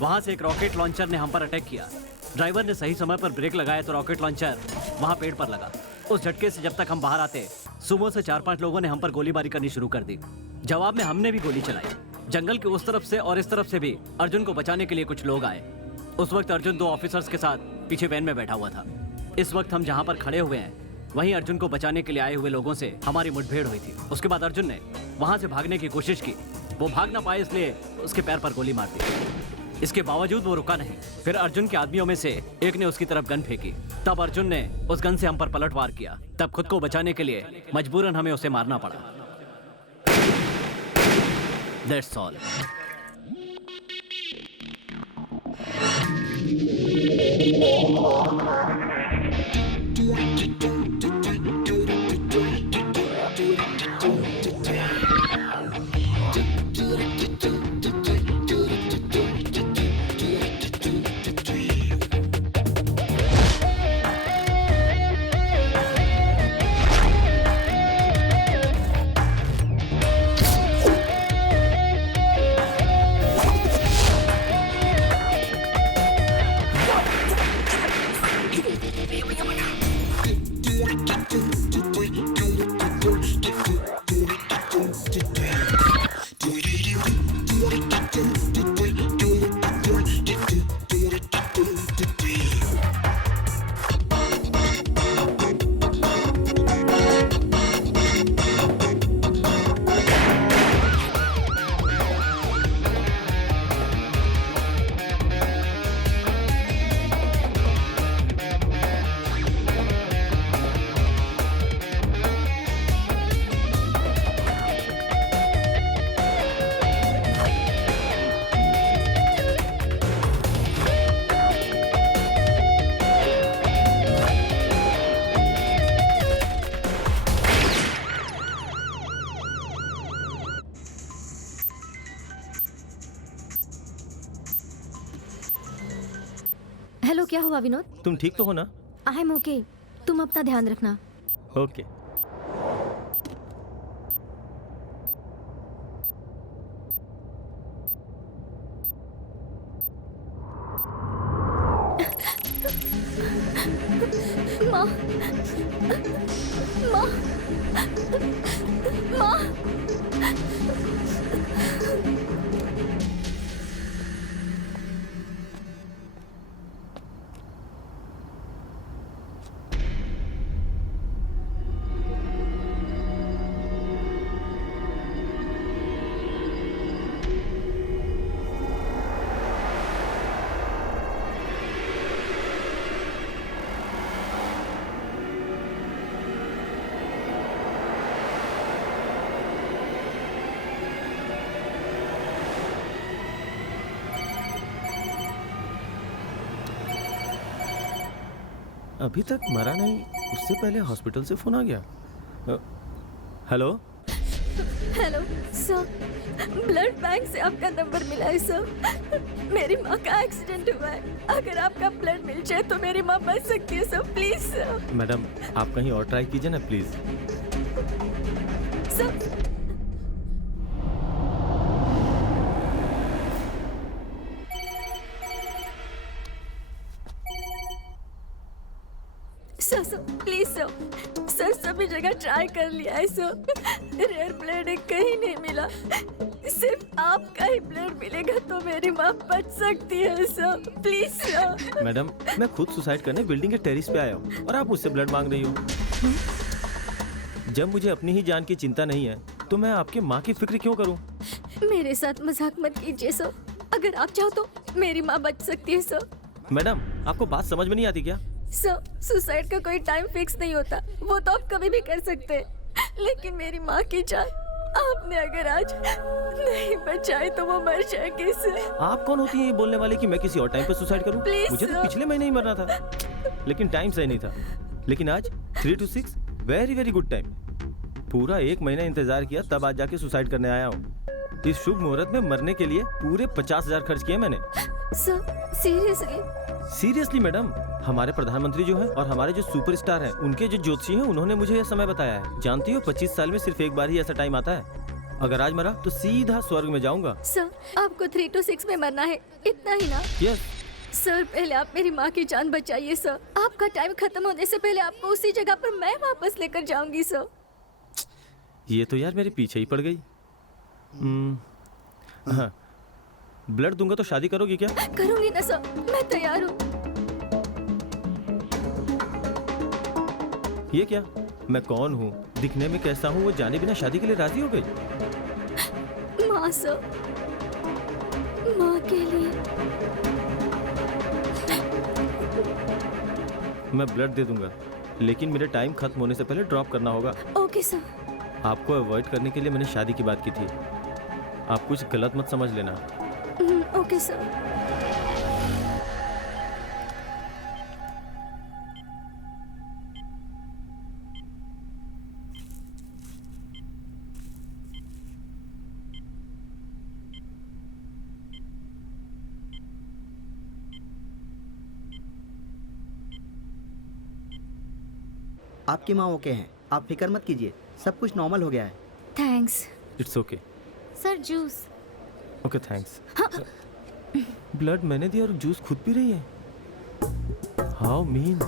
वहां से एक रॉकेट लॉन्चर ने हम पर अटैक किया। ड्राइवर ने सही समय पर ब्रेक लगाया तो रॉकेट लॉन्चर वहां पेड़ पर लगा। उस झटके से जब तक हम बाहर आते, सुमो से 4-5 लोगों ने हम पर गोलीबारी करनी शुरू कर दी। जवाब में हमने भी गोली चलाई। जंगल के उस तरफ से और इस तरफ से भी अर्जुन को बचाने के लिए कुछ लोग आए। उस वक्त अर्जुन 2 ऑफिसर्स के साथ पीछे वैन में बैठा हुआ था। इस वक्त हम जहां पर खड़े हुए हैं वहीं अर्जुन को बचाने के लिए आए हुए लोगों से हमारी मुठभेड़ हुई थी। उसके बाद अर्जुन ने वहां से भागने की कोशिश की। वो भाग ना पाए इसलिए उसके पैर पर गोली मार दी। इसके बावजूद वो रुका नहीं। फिर अर्जुन के आदमियों में से एक ने उसकी तरफ गन फेंकी। तब अर्जुन ने उस गन से हम पर पलटवार किया। तब खुद को बचाने के लिए मजबूरन हमें उसे मारना पड़ा। That's all. हेलो, क्या हुआ विनोद? तुम ठीक तो हो ना? आई एम ओके, तुम अपना ध्यान रखना। ओके। माँ, माँ, माँ। अभी तक मरा नहीं, उससे पहले हॉस्पिटल से फोन आ गया। Hello hello sir, blood bank से आपका नंबर मिला है सर। मेरी माँ का एक्सीडेंट हुआ है, अगर आपका ब्लड मिल जाए तो मेरी माँ बच सकती है सर, प्लीज सर। मैडम, आप कहीं और ट्राई कीजिए ना please. Sir, sir sir please sir, sir सभी जगह ट्राई कर लिया है सर, रेयर ब्लड कहीं नहीं मिला, सिर्फ आपका ही ब्लड मिलेगा तो मेरी माँ बच सकती है सर, प्लीज सर। मैडम, मैं खुद सुसाइड करने बिल्डिंग के टेरिस पे आया हूँ और आप मुझसे ब्लड मांग रही हो। जब मुझे अपनी ही जान की चिंता नहीं है तो मैं आपके माँ की फिक्र क्यों करूँ? मेरे साथ मजाक मत कीजिए सर, अगर आप चाहो तो मेरी माँ बच सकती है सर। मैडम, आपको बात समझ में नहीं आती क्या? सर, सुसाइड का कोई टाइम फिक्स नहीं होता, वो तो आप कभी भी कर सकते हैं, लेकिन मेरी माँ की जान आपने अगर आज नहीं बचाई तो वो मर जाएगी सर। आप कौन होती है ये बोलने वाले कि मैं किसी और टाइम पे सुसाइड करूं? Please, मुझे तो sir. पिछले महीने ही मरना था, लेकिन टाइम सही नहीं था। लेकिन आज 3 to 6 very very good time. पूरा 1 महीना इंतजार किया, तब आज जाके सुसाइड करने आया हूँ। इस शुभ मुहूर्त में मरने के लिए पूरे 50,000 खर्च किए मैंने। Sir seriously? सीरियसली मैडम, हमारे प्रधानमंत्री जो हैं और हमारे जो सुपरस्टार हैं, उनके जो ज्योतिषी हैं, उन्होंने मुझे यह समय बताया है। जानती हो, 25 साल में सिर्फ एक बार ही ऐसा टाइम आता है। अगर आज मरा तो सीधा स्वर्ग में जाऊंगा। सर, आपको 3 to 6 में मरना है, इतना ही ना? यस। सर, पहले आप मेरी माँ की जान बचाइए सर, आपका टाइम खत्म होने से पहले आपको उसी जगह पर मैं वापस लेकर जाऊंगी सर। ये तो यार मेरे पीछे ही पड़ गई। हाँ, ब्लड दूंगा तो शादी करोगी क्या? करूंगी ना सर, मैं तैयार हूँ। ये क्या? मैं कौन हूँ, दिखने में कैसा हूँ, वो जाने बिना शादी के लिए राजी हो गई? माँ सर, माँ के लिए। मैं ब्लड दे दूंगा, लेकिन मेरे टाइम खत्म होने से पहले ड्रॉप करना होगा। Okay sir. आपको अवॉइड करने के लिए मैंने शादी की बात की थी, आप कुछ गलत मत समझ लेना। Okay sir. आपकी माँ ओके हैं, आप फिक्र मत कीजिए, सब कुछ नॉर्मल हो गया है। Thanks. It's okay. Sir juice. Okay thanks. Blood मैंने दिया और जूस खुद पी रही है। How mean.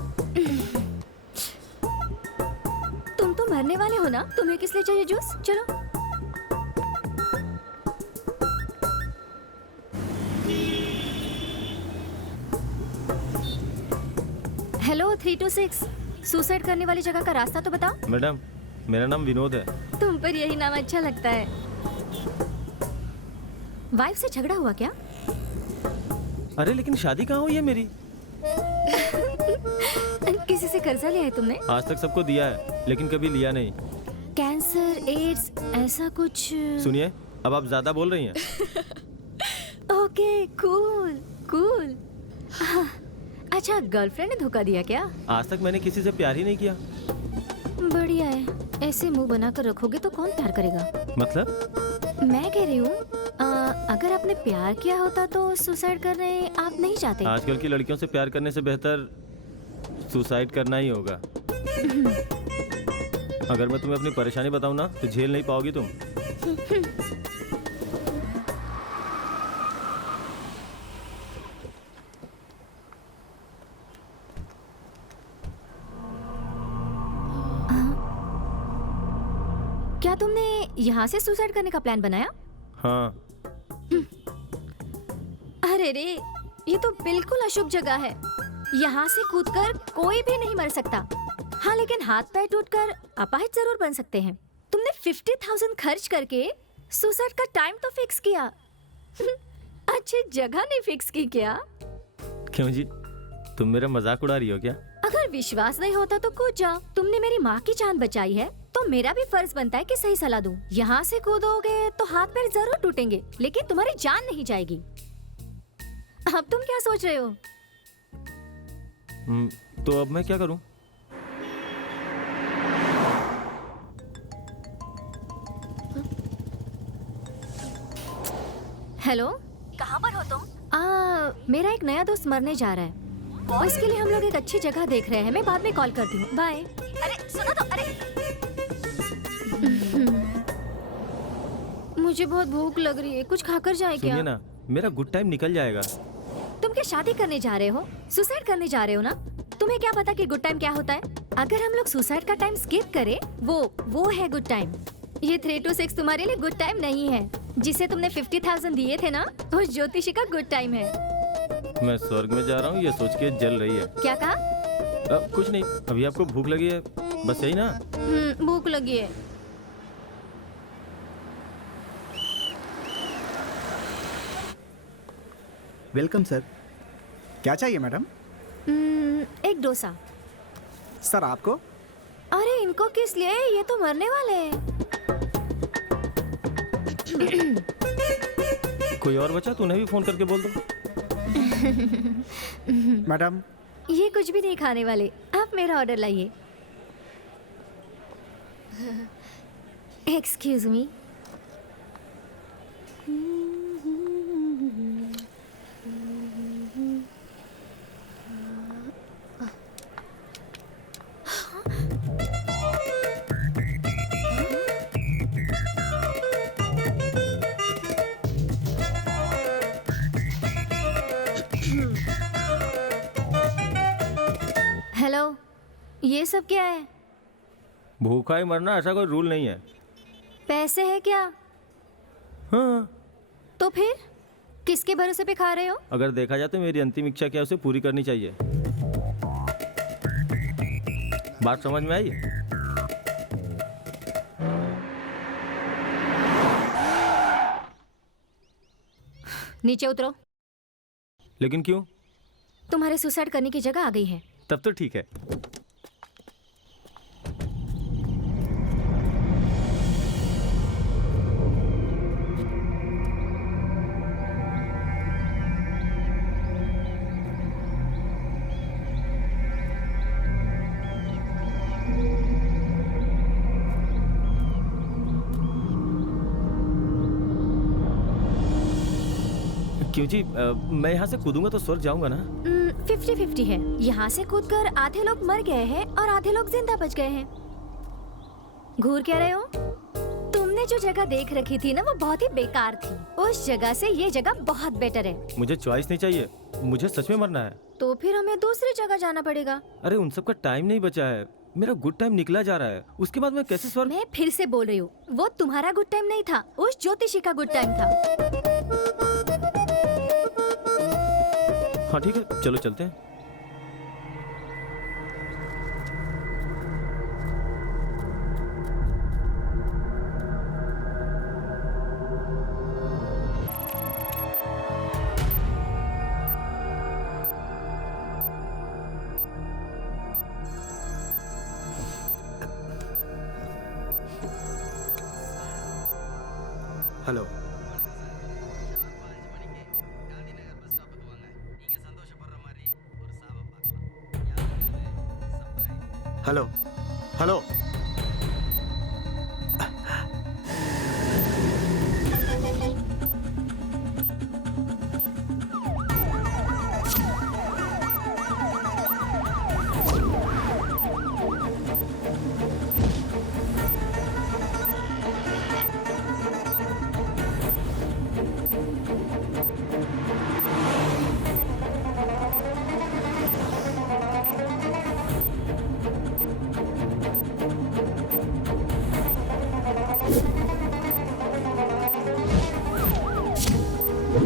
तुम तो मरने वाले हो ना, तुम्हें किस लिए चाहिए जूस? चलो। हेलो 3 to 6, सुसाइड करने वाली जगह का रास्ता तो बताओ। मैडम, मेरा नाम विनोद है। तुम पर यही नाम अच्छा लगता है। वाइफ से झगड़ा हुआ क्या? अरे लेकिन शादी कहाँ हुई है मेरी? किसी से कर्जा लिया है तुमने? आज तक सबको दिया है, लेकिन कभी लिया नहीं। कैंसर, एड्स, ऐसा कुछ? सुनिए, अब आप ज्यादा बोल रही हैं। Okay, cool cool. अच्छा, गर्लफ्रेंड ने धोखा दिया क्या? आज तक मैंने किसी से प्यार ही नहीं किया। बढ़िया है, ऐसे मुंह बना कर रखोगे तो कौन प्यार करेगा? मतलब? मैं कह रही हूँ अगर आपने प्यार किया होता तो सुसाइड करने आप नहीं चाहते? आजकल की लड़कियों से प्यार करने से बेहतर सुसाइड करना ही होगा। अगर मैं तुम्हें अपनी परेशानी बताऊं ना तो झेल नहीं पाओगी तुम। क्या तुमने यहाँ से सुसाइड करने का प्लान बनाया? हाँ। अरे रे, ये तो बिल्कुल अशुभ जगह है। यहाँ से कूदकर कोई भी नहीं मर सकता। हाँ, लेकिन हाथ पैर टूटकर अपाहिज जरूर बन सकते हैं। तुमने 50,000 खर्च करके सुसाइड का टाइम तो फिक्स किया। अच्छी जगह नहीं फिक्स की क्या? क्यों जी, तुम मेरा मजाक उड़ा रही हो क्या? अगर विश्वास नहीं होता तो कूद जाओ। तुमने मेरी माँ की जान बचाई है तो मेरा भी फर्ज बनता है कि सही सलाह दूं। यहाँ से कूदोगे तो हाथ पैर जरूर टूटेंगे, लेकिन तुम्हारी जान नहीं जाएगी। अब तुम क्या सोच रहे हो? तो अब मैं क्या करूं? हेलो, कहाँ पर हो तुम? मेरा एक नया दोस्त मरने जा रहा है और इसके लिए हम लोग एक अच्छी जगह देख रहे हैं। मैं बाद में कॉल करती हूँ। बाय। अरे सुनो तो, अरे मुझे बहुत भूख लग रही है, कुछ खाकर जाए क्या? सुनिए ना, मेरा गुड टाइम निकल जाएगा। तुम क्या शादी करने जा रहे हो? सुसाइड करने जा रहे हो ना? तुम्हें क्या पता कि गुड टाइम क्या होता है? अगर हम लोग सुसाइड का टाइम स्किप करें, वो है गुड टाइम। ये 3 to 6 तुम्हारे लिए गुड टाइम नहीं है। जिसे तुमने 50,000 दिए थे ना, वो ज्योतिषी का गुड टाइम है। मैं स्वर्ग में जा रहा हूँ ये सोच के जल रही है। क्या कहा? कुछ नहीं, अभी आपको भूख लगी है, बस यही ना? भूख लगी है। Welcome sir. क्या चाहिए मैडम? एक डोसा। सर आपको? अरे इनको किस लिए? ये तो मरने वाले हैं। कोई और बचा तो उन्हें भी फोन करके बोल दो। मैडम, ये कुछ भी नहीं खाने वाले, आप मेरा ऑर्डर लाइए। Excuse me. हेलो, ये सब क्या है? भूखा ही मरना ऐसा कोई रूल नहीं है। पैसे है क्या? हाँ। तो फिर किसके भरोसे पे खा रहे हो? अगर देखा जाए तो मेरी अंतिम इच्छा क्या है उसे पूरी करनी चाहिए। बात समझ में आई? नीचे उतरो। लेकिन क्यों? तुम्हारे सुसाइड करने की जगह आ गई है। तब तो ठीक है। क्यों जी, मैं यहाँ से कूदूंगा तो स्वर्ग जाऊंगा ना? 50-50 है। यहाँ से कूदकर आधे लोग मर गए हैं और आधे लोग जिंदा बच गए हैं। घूर क्या रहे हो? तुमने जो जगह देख रखी थी ना, वो बहुत ही बेकार थी। उस जगह से ये जगह बहुत बेटर है। मुझे चॉइस नहीं चाहिए, मुझे सच में मरना है। तो फिर हमें दूसरी जगह जाना पड़ेगा। अरे उन सब का टाइम नहीं बचा है, मेरा गुड टाइम निकला जा रहा है। उसके बाद मैं कैसे स्वर्ग? मैं फिर से बोल रही हूँ, वो तुम्हारा गुड टाइम नहीं था, उस ज्योतिषी का गुड टाइम था। हाँ ठीक है, चलो चलते हैं। Hello. Hello hello. Jay,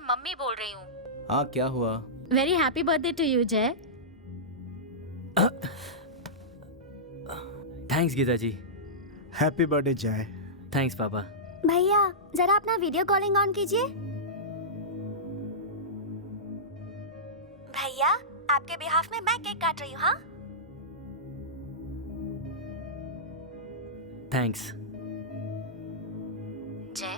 mummy बोल रही हूँ। हाँ, क्या हुआ? Very happy birthday to you Jay. Thanks Geeta ji. Happy birthday Jay. Thanks papa. भैया जरा अपना वीडियो कॉलिंग ऑन कीजिए। भैया आपके बिहाफ में मैं केक काट रही हूँ। हाँ थैंक्स। जय,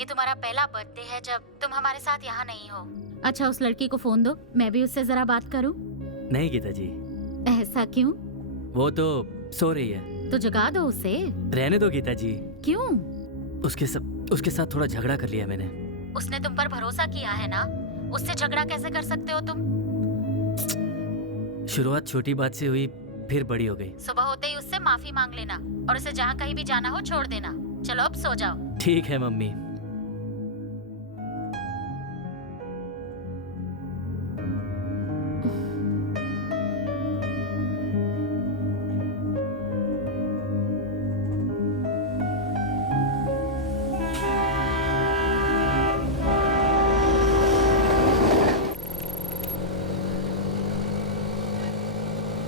ये तुम्हारा पहला बर्थडे है जब तुम हमारे साथ यहाँ नहीं हो। अच्छा, उस लड़की को फोन दो, मैं भी उससे जरा बात करूँ। नहीं गीता जी। ऐसा क्यों? वो तो सो रही है। तो जगा दो उसे। रहने दो गीता जी। क्यों? उसके साथ थोड़ा झगड़ा कर लिया मैंने। उसने तुम पर भरोसा किया है ना, उससे झगड़ा कैसे कर सकते हो तुम? शुरुआत छोटी बात से हुई, फिर बड़ी हो गई। सुबह होते ही उससे माफी मांग लेना और उसे जहाँ कहीं भी जाना हो छोड़ देना। चलो अब सो जाओ। ठीक है mummy.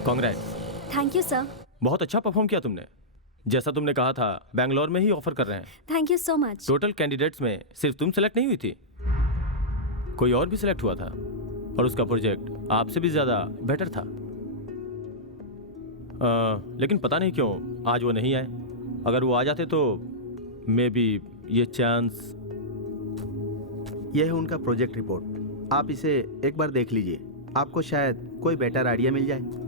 Congrats. Thank you sir. बहुत अच्छा परफॉर्म किया तुमने। जैसा तुमने कहा था, बैंगलोर में ही ऑफर कर रहे हैं। Thank you so much. Total candidates में सिर्फ तुम सेलेक्ट नहीं हुई थी, कोई और भी सिलेक्ट हुआ था और उसका प्रोजेक्ट आपसे भी ज्यादा बेटर था। लेकिन पता नहीं क्यों आज वो नहीं आए। अगर वो आ जाते तो मे बी ये चांस। यह है उनका प्रोजेक्ट रिपोर्ट, आप इसे एक बार देख लीजिए, आपको शायद कोई बेटर आइडिया मिल जाए।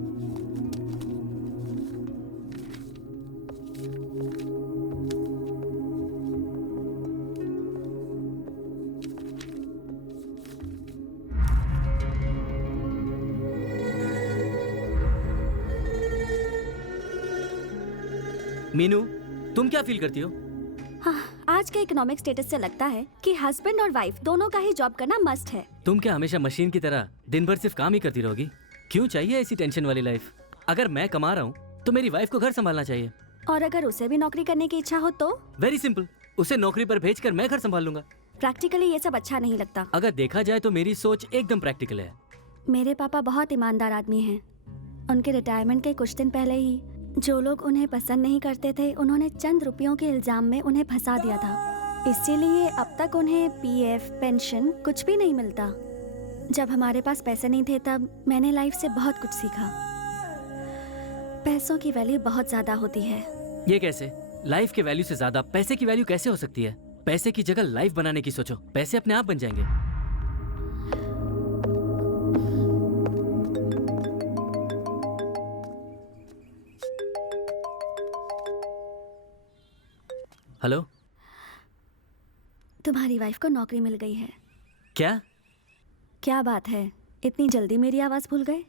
मीनू, तुम क्या फील करती हो? हाँ, आज के इकोनॉमिक स्टेटस से लगता है कि हस्बैंड और वाइफ दोनों का ही जॉब करना मस्ट है। तुम क्या हमेशा मशीन की तरह दिन भर सिर्फ काम ही करती रहोगी? क्यों चाहिए ऐसी टेंशन वाली लाइफ? अगर मैं कमा रहा हूँ तो मेरी वाइफ को घर संभालना चाहिए। और अगर उसे भी नौकरी करने की इच्छा हो तो? वेरी सिंपल, उसे नौकरी पर भेजकर मैं घर संभाल लूंगा। प्रैक्टिकली ये सब अच्छा नहीं लगता। अगर देखा जाए तो मेरी सोच एकदम प्रैक्टिकल है। मेरे पापा बहुत ईमानदार आदमी हैं। उनके रिटायरमेंट के कुछ दिन पहले ही जो लोग उन्हें पसंद नहीं करते थे, उन्होंने चंद रुपयों के इल्जाम में उन्हें फंसा दिया था। इसीलिए अब तक उन्हें पीएफ, पेंशन कुछ भी नहीं मिलता। जब हमारे पास पैसे नहीं थे तब मैंने लाइफ से बहुत कुछ सीखा। पैसों की वैल्यू बहुत ज्यादा होती है। ये कैसे? लाइफ के वैल्यू से ज्यादा पैसे की वैल्यू कैसे हो सकती है? पैसे की जगह लाइफ बनाने की सोचो, पैसे अपने आप बन जाएंगे। हेलो, तुम्हारी वाइफ को नौकरी मिल गई है। क्या? क्या बात है, इतनी जल्दी मेरी आवाज भूल गए?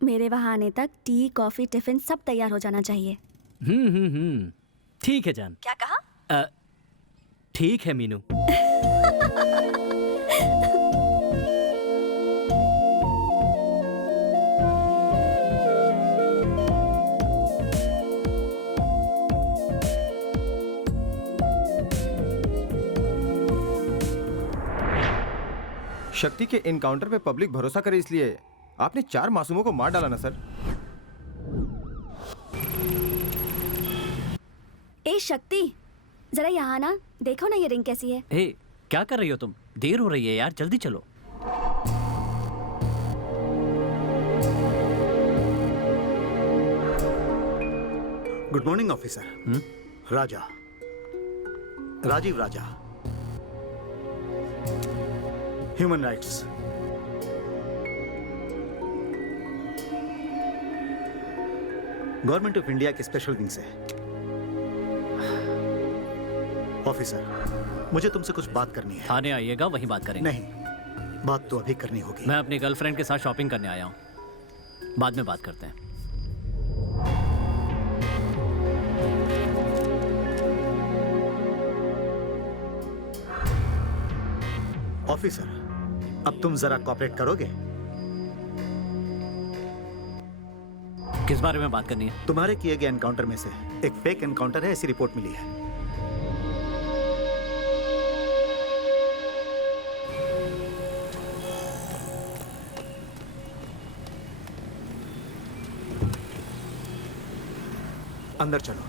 मेरे वहां आने तक टी, कॉफी, टिफिन सब तैयार हो जाना चाहिए। ठीक है जान। क्या कहा? ठीक है मीनू। शक्ति के इनकाउंटर पे पब्लिक भरोसा करे इसलिए आपने 4 मासूमों को मार डाला ना सर। ए शक्ति, जरा यहाँ ना, देखो ना ये रिंग कैसी है। हे, क्या कर रही हो तुम? देर हो रही है यार, जल्दी चलो। Good morning officer. Raja, Rajeev Raja, human rights. Government of India के स्पेशल विंग से। ऑफिसर, मुझे तुमसे कुछ बात करनी है। थाने आइएगा, वहीं बात करेंगे। नहीं, बात तो अभी करनी होगी। मैं अपनी गर्लफ्रेंड के साथ शॉपिंग करने आया हूँ, बाद में बात करते हैं। ऑफिसर, अब तुम जरा कॉपरेट करोगे? किस बारे में बात करनी है? तुम्हारे किए गए एनकाउंटर में से एक फेक एनकाउंटर है, ऐसी रिपोर्ट मिली है। अंदर चलो।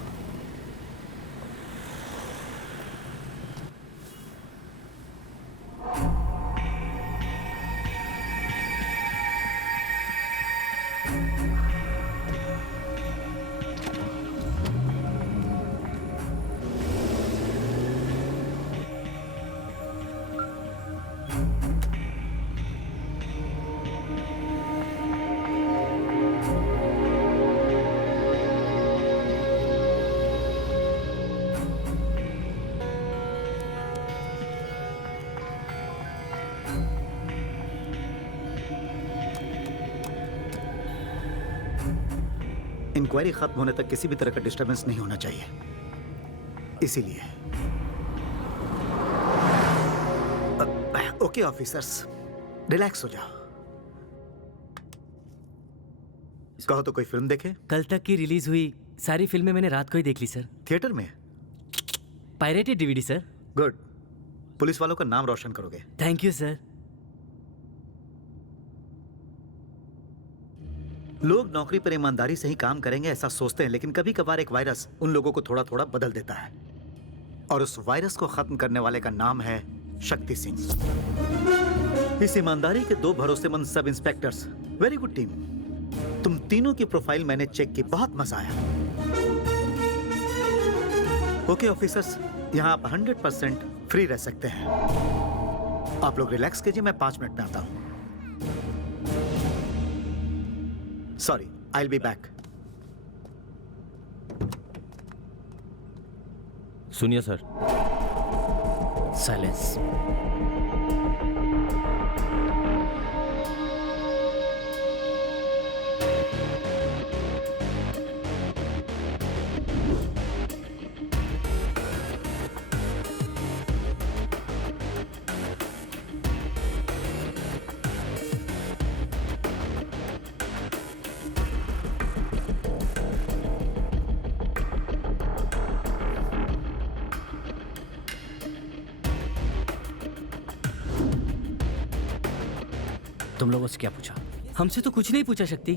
इंक्वायरी खत्म होने तक किसी भी तरह का डिस्टरबेंस नहीं होना चाहिए, इसीलिए। ओके ऑफिसर्स, रिलैक्स हो जाओ। कहो तो कोई फिल्म देखे? कल तक की रिलीज हुई सारी फिल्में मैंने रात को ही देख ली सर। थिएटर में? Pirated DVD sir. Good. Police वालों का नाम रोशन करोगे। Thank you sir. लोग नौकरी पर ईमानदारी से ही काम करेंगे ऐसा सोचते हैं, लेकिन कभी कभार एक वायरस उन लोगों को थोड़ा थोड़ा बदल देता है, और उस वायरस को खत्म करने वाले का नाम है शक्ति सिंह। इस ईमानदारी के 2 भरोसेमंद सब इंस्पेक्टर्स। Very good team. तुम तीनों की प्रोफाइल मैंने चेक की, बहुत मजा आया। ओके ऑफिसर्स, यहां आप 100% फ्री रह सकते हैं। आप लोग रिलैक्स कीजिए, मैं 5 मिनट में आता हूं। Sorry, I'll be back. सुनिए सर। साइलेंस। तुम लोगों से क्या पूछा? हमसे तो कुछ नहीं पूछा शक्ति।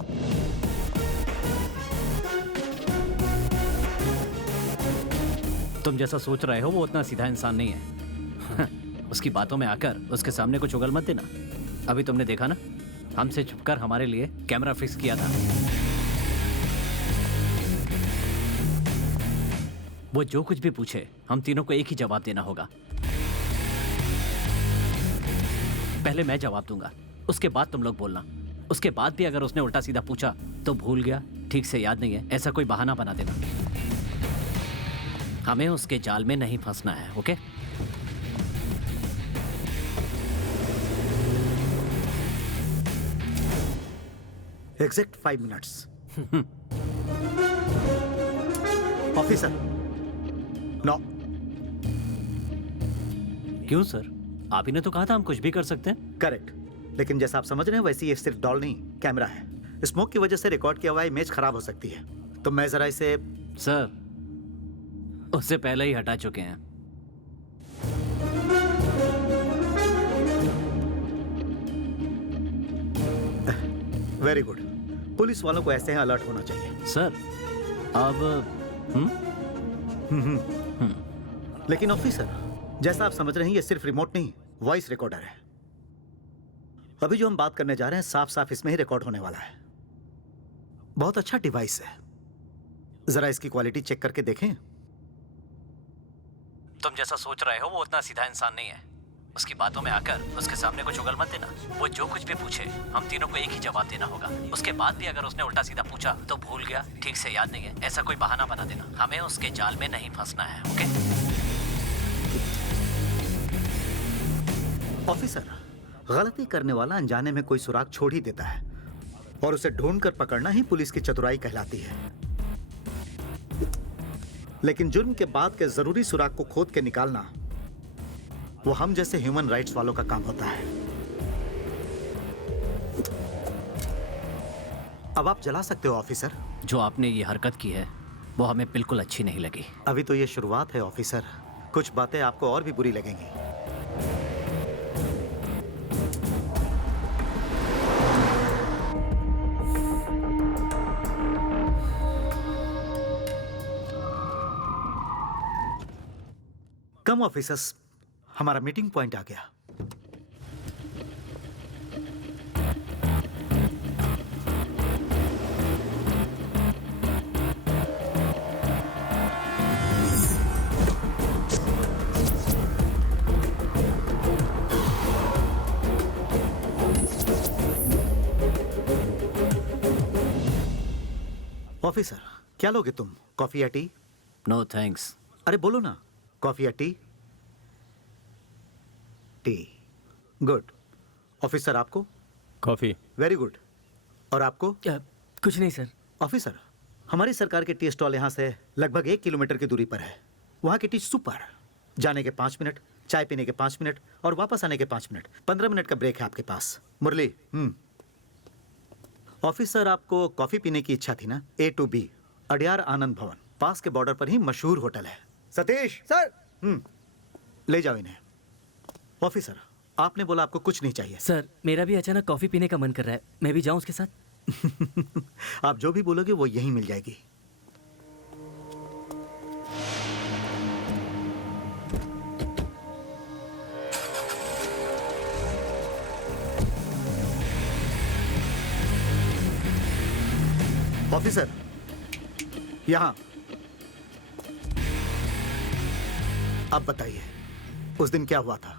तुम जैसा सोच रहे हो वो उतना सीधा इंसान नहीं है। उसकी बातों में आकर उसके सामने कुछ उगल मत देना। अभी तुमने देखा ना, हमसे छुपकर हमारे लिए कैमरा फिक्स किया था। वो जो कुछ भी पूछे हम तीनों को एक ही जवाब देना होगा। पहले मैं जवाब दूंगा, उसके बाद तुम लोग बोलना। उसके बाद भी अगर उसने उल्टा सीधा पूछा तो भूल गया, ठीक से याद नहीं है, ऐसा कोई बहाना बना देना। हमें उसके जाल में नहीं फंसना है, okay? Exact 5 minutes. Officer, no. क्यों सर? आप ही ने तो कहा था हम कुछ भी कर सकते हैं। करेक्ट, लेकिन जैसा आप समझ रहे हैं वैसे ये सिर्फ डॉल नहीं, कैमरा है। स्मोक की वजह से रिकॉर्ड किया हुआ इमेज खराब हो सकती है, तो मैं जरा इसे। सर, उससे पहले ही हटा चुके हैं। Very good. पुलिस वालों को ऐसे ही अलर्ट होना चाहिए। सर, अब लेकिन ऑफिसर, जैसा आप समझ रहे हैं ये सिर्फ रिमोट नहीं, वॉइस रिकॉर्डर है। अभी जो हम बात करने जा रहे हैं साफ साफ इसमें ही रिकॉर्ड होने वाला है। बहुत अच्छा डिवाइस है, जरा इसकी क्वालिटी चेक करके देखें। तुम जैसा सोच रहे हो वो उतना सीधा इंसान नहीं है। उसकी बातों में आकर उसके सामने कुछ उगल मत देना। वो जो कुछ भी पूछे हम तीनों को एक ही जवाब देना होगा। उसके बाद भी अगर उसने उल्टा सीधा पूछा तो भूल गया, ठीक से याद नहीं है, ऐसा कोई बहाना बना देना। हमें उसके जाल में नहीं फंसना है, ओके? ऑफिसर, गलती करने वाला अनजाने में कोई सुराग छोड़ ही देता है, और उसे ढूंढकर पकड़ना ही पुलिस की चतुराई कहलाती है। लेकिन जुर्म के बाद के जरूरी सुराग को खोद के निकालना वो हम जैसे ह्यूमन राइट्स वालों का काम होता है। अब आप जला सकते हो ऑफिसर। जो आपने ये हरकत की है वो हमें बिल्कुल अच्छी नहीं लगी। अभी तो ये शुरुआत है ऑफिसर, कुछ बातें आपको और भी बुरी लगेंगी। कम ऑफिसर्स, हमारा मीटिंग पॉइंट आ गया। ऑफिसर, क्या लोगे तुम? कॉफी या टी? No thanks. अरे बोलो ना, कॉफी या टी? टी। गुड। ऑफिसर आपको? कॉफी। Very good. और आपको? कुछ नहीं सर। ऑफिसर, हमारी सरकार के टी स्टॉल यहाँ से लगभग 1 किलोमीटर की दूरी पर है। वहाँ की टी सुपर। जाने के 5 मिनट, चाय पीने के 5 मिनट और वापस आने के 5 मिनट, 15 मिनट का ब्रेक है आपके पास। मुरली। ऑफिसर, आपको कॉफी पीने की इच्छा थी ना? A to B, अडियार आनंद भवन, पास के बॉर्डर पर ही मशहूर होटल है। सतीश सर, ले जाओ इन्हें। ऑफिसर, आपने बोला आपको कुछ नहीं चाहिए। सर, मेरा भी अचानक कॉफी पीने का मन कर रहा है, मैं भी जाऊं उसके साथ? आप जो भी बोलोगे वो यहीं मिल जाएगी। ऑफिसर, यहां। आप बताइए, उस दिन क्या हुआ था?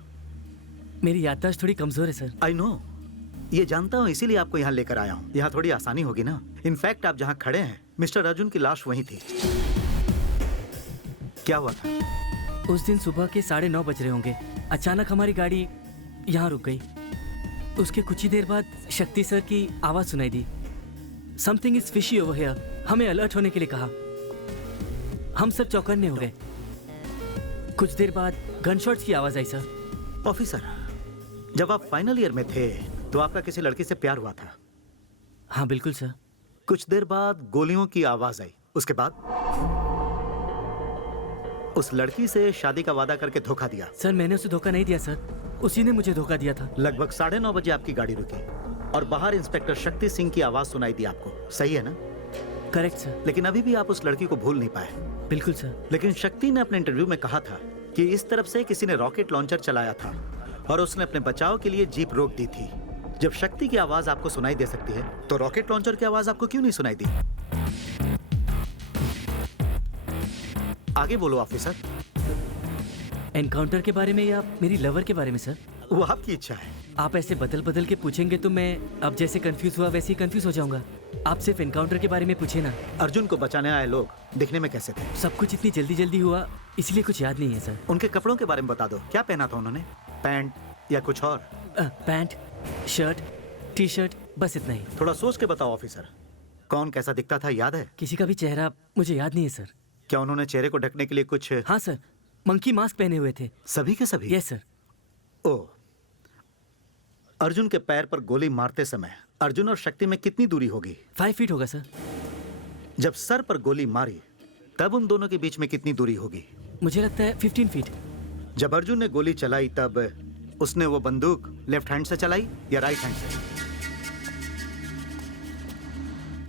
मेरी याददाश्त थोड़ी कमजोर है सर। आई नो, ये जानता हूं, इसीलिए आपको यहाँ लेकर आया हूँ। यहाँ थोड़ी आसानी होगी ना। इनफैक्ट आप जहाँ खड़े हैं, मिस्टर अर्जुन की लाश वहीं थी। क्या हुआ था? उस दिन सुबह के 9:30 बज रहे होंगे, अचानक हमारी गाड़ी यहाँ रुक गई। उसके कुछ ही देर बाद शक्ति सर की आवाज सुनाई दी, something is fishy over here. हमें अलर्ट होने के लिए कहा। हम सब चौकन्ने हो गए। कुछ देर बाद गनशॉट्स की आवाज आई सर। ऑफिसर, जब आप फाइनल ईयर में थे तो आपका किसी लड़की से प्यार हुआ था? हाँ बिल्कुल सर। कुछ देर बाद गोलियों की आवाज आई, उसके बाद उस लड़की से शादी का वादा करके धोखा दिया। सर, मैंने उसे धोखा नहीं दिया सर, उसी ने मुझे धोखा दिया था। लगभग 9:30 बजे आपकी गाड़ी रुकी और बाहर इंस्पेक्टर शक्ति सिंह की आवाज सुनाई दी आपको, सही है ना? Correct sir. लेकिन अभी भी आप उस लड़की को भूल नहीं पाए। बिल्कुल सर। लेकिन शक्ति ने अपने इंटरव्यू में कहा था कि इस तरफ से किसी ने रॉकेट लॉन्चर चलाया था और उसने अपने बचाव के लिए जीप रोक दी थी। जब शक्ति की आवाज आपको सुनाई दे सकती है तो रॉकेट लॉन्चर की आवाज आपको क्यों नहीं सुनाई दी? आगे बोलो ऑफिसर। एनकाउंटर के बारे में या मेरी लवर के बारे में सर? वो आपकी इच्छा है। आप ऐसे बदल बदल के पूछेंगे तो मैं अब जैसे कंफ्यूज हुआ वैसे ही कंफ्यूज हो जाऊंगा। आप सिर्फ एनकाउंटर के बारे में पूछे ना। अर्जुन को बचाने आए लोग दिखने में कैसे थे? सब कुछ इतनी जल्दी जल्दी हुआ इसलिए कुछ याद नहीं है सर। उनके कपड़ों के बारे में बता दो, क्या पहना था उन्होंने? पैंट या कुछ और? पैंट, शर्ट, टी शर्ट, बस इतना ही। थोड़ा सोच के बताओ ऑफिसर, कौन कैसा दिखता था, याद है? किसी का भी चेहरा मुझे याद नहीं है सर। क्या उन्होंने चेहरे को ढकने के लिए कुछ? हाँ सर, मंकी मास्क पहने हुए थे। सभी के सभी? Yes sir. ओह, अर्जुन के पैर पर गोली मारते समय अर्जुन और शक्ति में कितनी दूरी होगी? 5 फीट होगा सर। जब सर पर गोली मारी तब उन दोनों के बीच में कितनी दूरी होगी? मुझे लगता है 15 फीट। जब अर्जुन ने गोली चलाई तब उसने वो बंदूक लेफ्ट हैंड से चलाई या राइट हैंड से?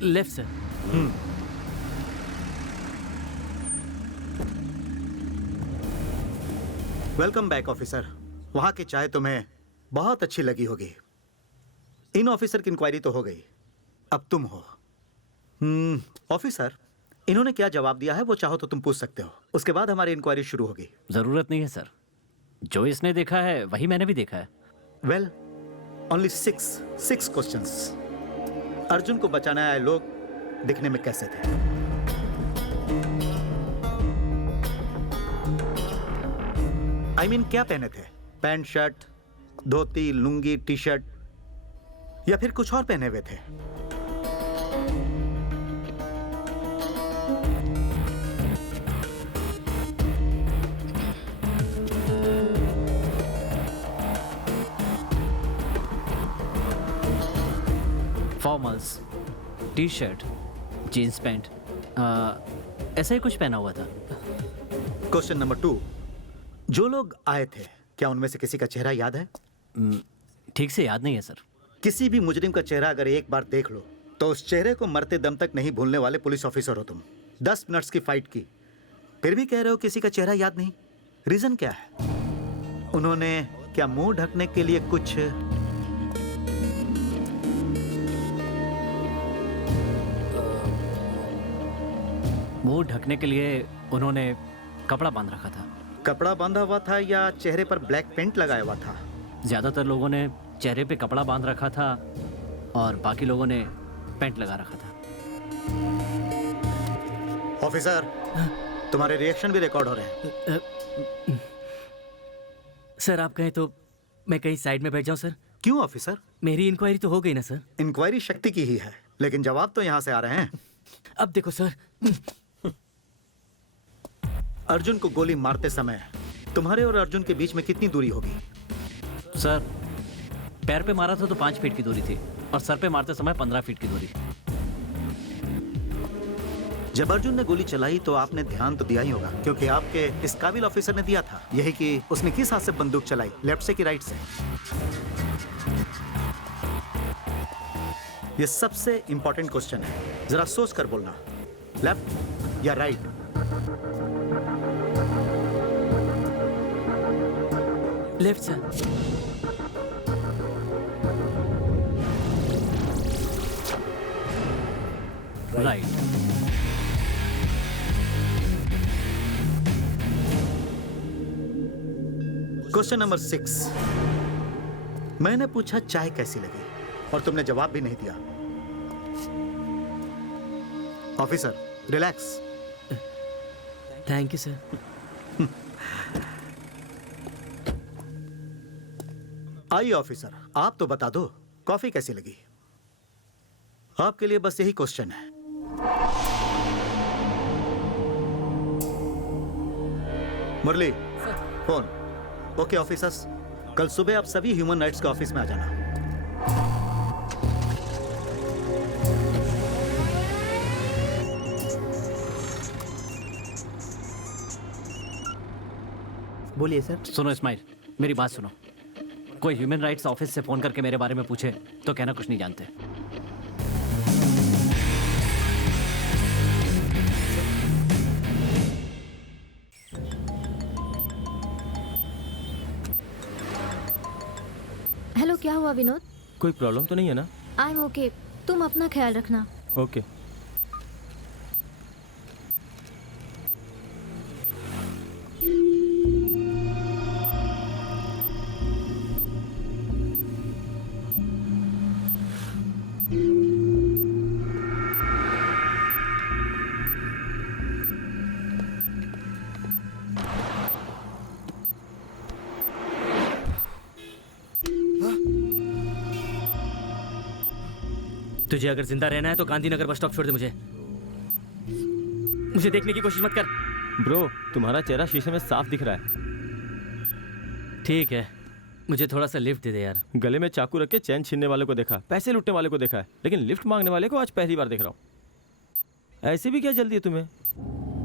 Left sir. Welcome back officer. वहां की चाय तुम्हें बहुत अच्छी लगी होगी। इन ऑफिसर की इंक्वायरी तो हो गई, अब तुम हो। ऑफिसर, इन्होंने क्या जवाब दिया है वो चाहो तो तुम पूछ सकते हो, उसके बाद हमारी इंक्वायरी शुरू होगी। जरूरत नहीं है सर, जो इसने देखा है वही मैंने भी देखा है। Well, only 6 questions. अर्जुन को बचाने आए लोग दिखने में कैसे थे? I mean, क्या पहने थे? Pant, shirt, dhoti, lungi, T shirt या फिर कुछ और पहने हुए थे? Formals, T shirt, jeans pant, ऐसा ही कुछ पहना हुआ था। क्वेश्चन नंबर 2, जो लोग आए थे क्या उनमें से किसी का चेहरा याद है? ठीक से याद नहीं है सर। किसी भी मुजरिम का चेहरा अगर एक बार देख लो तो उस चेहरे को मरते दम तक नहीं भूलने वाले पुलिस ऑफिसर हो तुम। 10 मिनट्स की फाइट की, फिर भी कह रहे हो किसी का चेहरा याद नहीं। रीजन क्या है? उन्होंने क्या मुंह ढकने के लिए कुछ मुंह ढकने के लिए उन्होंने कपड़ा बांध रखा था। कपड़ा बांधा हुआ था या चेहरे पर ब्लैक पेंट लगाया हुआ था? ज्यादातर लोगों ने चेहरे पे कपड़ा बांध रखा था और बाकी लोगों ने पेंट लगा रखा था। ऑफिसर, तुम्हारे रिएक्शन भी रिकॉर्ड हो रहे हैं। सर आप कहें तो मैं कहीं साइड में बैठ जाऊं सर? क्यों ऑफिसर? मेरी इंक्वायरी तो हो गई ना सर? इंक्वायरी शक्ति की ही है, लेकिन जवाब तो यहाँ से आ रहे हैं। अब देखो सर, अर्जुन को गोली मारते समय तुम्हारे और अर्जुन के बीच में कितनी दूरी होगी? सर पैर पे मारा था तो 5 फीट की दूरी थी और सर पे मारते समय 15 फीट की दूरी। जब अर्जुन ने गोली चलाई तो आपने ध्यान तो दिया ही होगा, क्योंकि आपके इस काबिल ऑफिसर ने दिया था यही कि उसने किस हाथ से बंदूक चलाई, लेफ्ट से कि राइट से। यह सबसे इंपॉर्टेंट क्वेश्चन है, जरा सोच कर बोलना, लेफ्ट या right? Left sir. Right. Question number 6, मैंने पूछा चाय कैसी लगी और तुमने जवाब भी नहीं दिया। Officer relax. Thank you sir. आइए ऑफिसर, आप तो बता दो कॉफी कैसी लगी? आपके लिए बस यही क्वेश्चन है। मुरली, फोन। ओके ऑफिसर्स, कल सुबह आप सभी ह्यूमन राइट्स के ऑफिस में आ जाना। बोलिए सर। सुनो इस्माइल, मेरी बात सुनो। कोई ह्यूमन राइट्स ऑफिस से फोन करके मेरे बारे में पूछे तो कहना कुछ नहीं जानते। हेलो, क्या हुआ विनोद? कोई प्रॉब्लम तो नहीं है ना? आई एम ओके, तुम अपना ख्याल रखना। ओके। तुझे अगर जिंदा रहना है तो गांधीनगर बस स्टॉप छोड़ दे। मुझे देखने की कोशिश मत कर। ब्रो, तुम्हारा चेहरा शीशे में साफ दिख रहा है। ठीक है, मुझे थोड़ा सा लिफ्ट दे दे यार। गले में चाकू रख के चैन छीनने वाले को देखा, पैसे लूटने वाले को देखा है, लेकिन लिफ्ट मांगने वाले को आज पहली बार देख रहा हूँ। ऐसे भी क्या जल्दी है तुम्हें?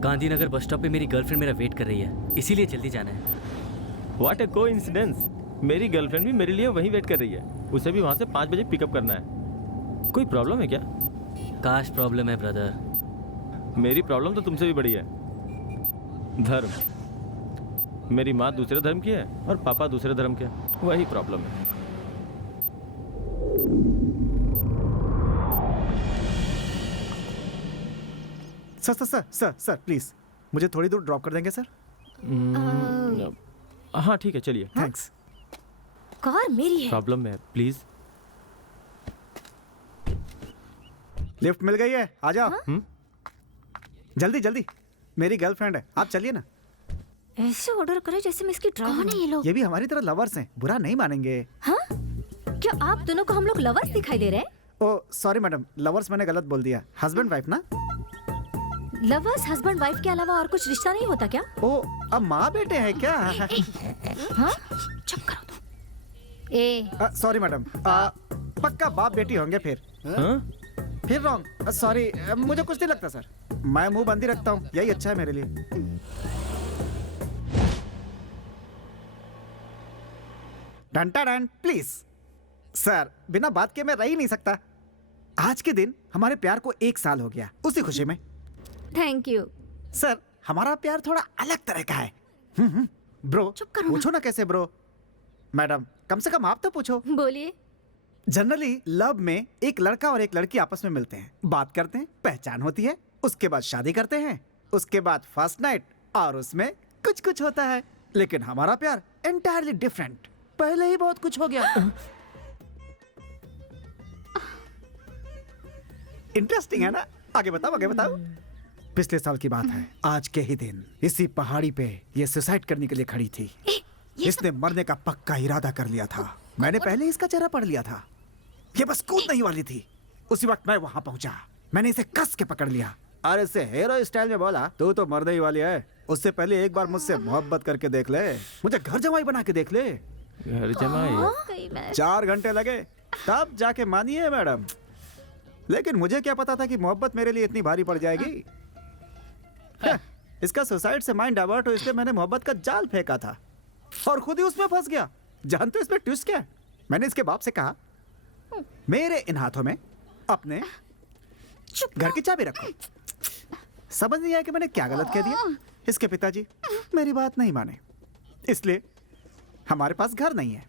गांधीनगर बस स्टॉप पे मेरी गर्लफ्रेंड मेरा वेट कर रही है, इसीलिए जल्दी जाना है। व्हाट ए कोइंसिडेंस, मेरी गर्लफ्रेंड भी मेरे लिए वहीं वेट कर रही है। उसे भी वहाँ से 5 बजे पिकअप करना है। कोई प्रॉब्लम है क्या? काश प्रॉब्लम है ब्रदर। मेरी प्रॉब्लम तो तुमसे भी बड़ी है। धर्म। मेरी माँ दूसरे धर्म की है और पापा दूसरे धर्म के, वही प्रॉब्लम है। Sir sir sir sir sir please मुझे थोड़ी दूर ड्रॉप कर देंगे सर? हाँ ठीक है, चलिए। थैंक्स। कार मेरी है। प्रॉब्लम है, प्लीज। लिफ्ट मिल गई है, आ जाओ। जल्दी जल्दी, मेरी गर्लफ्रेंड है, आप चलिए ना। ऐसे ऑर्डर करे जैसे मैं इसकी ड्राइवर। कौन है ये लोग? ये भी हमारी तरह लवर्स हैं, बुरा नहीं मानेंगे। हाँ? क्या आप दोनों को हम लोग लवर्स दिखाई दे रहे हैं? ओ सॉरी मैडम, लवर्स मैंने गलत बोल दिया। हस्बैंड वाइफ ना? लवर्स हस्बैंड वाइफ के अलावा और कुछ रिश्ता नहीं होता क्या? ओ, अब माँ बेटे हैं क्या? हाँ? चुप करो तुम। सॉरी मैडम, पक्का बाप बेटी होंगे फिर। हाँ? फिर रॉन्ग, सॉरी, मुझे कुछ नहीं लगता सर। मैं मुंह बंद ही रखता हूँ, यही अच्छा है मेरे लिए। डंटा डन प्लीज सर, बिना बात के मैं रह ही नहीं सकता। आज के दिन हमारे प्यार को 1 साल हो गया, उसी खुशी में। Thank you. सर हमारा प्यार थोड़ा अलग तरह का है। ब्रो चुप करो ना। पूछो ना कैसे ब्रो। मैडम कम से कम आप तो पूछो। बोलिए। जनरली लव में एक लड़का और एक लड़की आपस में मिलते हैं, बात करते हैं, पहचान होती है, उसके बाद शादी करते हैं, उसके बाद फर्स्ट नाइट, और उसमें कुछ कुछ होता है। लेकिन हमारा प्यार एंटायरली डिफरेंट, पहले ही बहुत कुछ हो गया। इंटरेस्टिंग है ना? आगे बताओ, आगे बताओ। पिछले साल की बात है, आज के ही दिन इसी पहाड़ी पे ये सुसाइड करने के लिए खड़ी थी। इसने मरने का पक्का इरादा कर लिया था। मैंने पहले इसका चेहरा पढ़ लिया था। ये बस कूदने ही वाली थी। उसी वक्त मैं वहां पहुंचा, मैंने इसे कस के पकड़ लिया और इसे हीरो स्टाइल में बोला, तू तो मरने ही वाली है, उससे पहले एक बार मुझसे मोहब्बत करके देख ले, मुझे घर जमाई बना के देख ले। घर जमाई? 4 घंटे लगे, तब जाके मानिए मैडम। लेकिन मुझे क्या पता था कि मोहब्बत मेरे लिए इतनी भारी पड़ जाएगी। इसका सुसाइड से माइंड डाइवर्ट हो, इसलिए मैंने मोहब्बत का जाल फेंका था और खुद ही उसमें फंस गया। जानते हो इसमें ट्विस्ट क्या है? मैंने इसके बाप से कहा, मेरे इन हाथों में अपने घर की चाबी रखो। समझ नहीं आया कि मैंने क्या गलत कह दिया। इसके पिताजी मेरी बात नहीं माने, इसलिए हमारे पास घर नहीं है।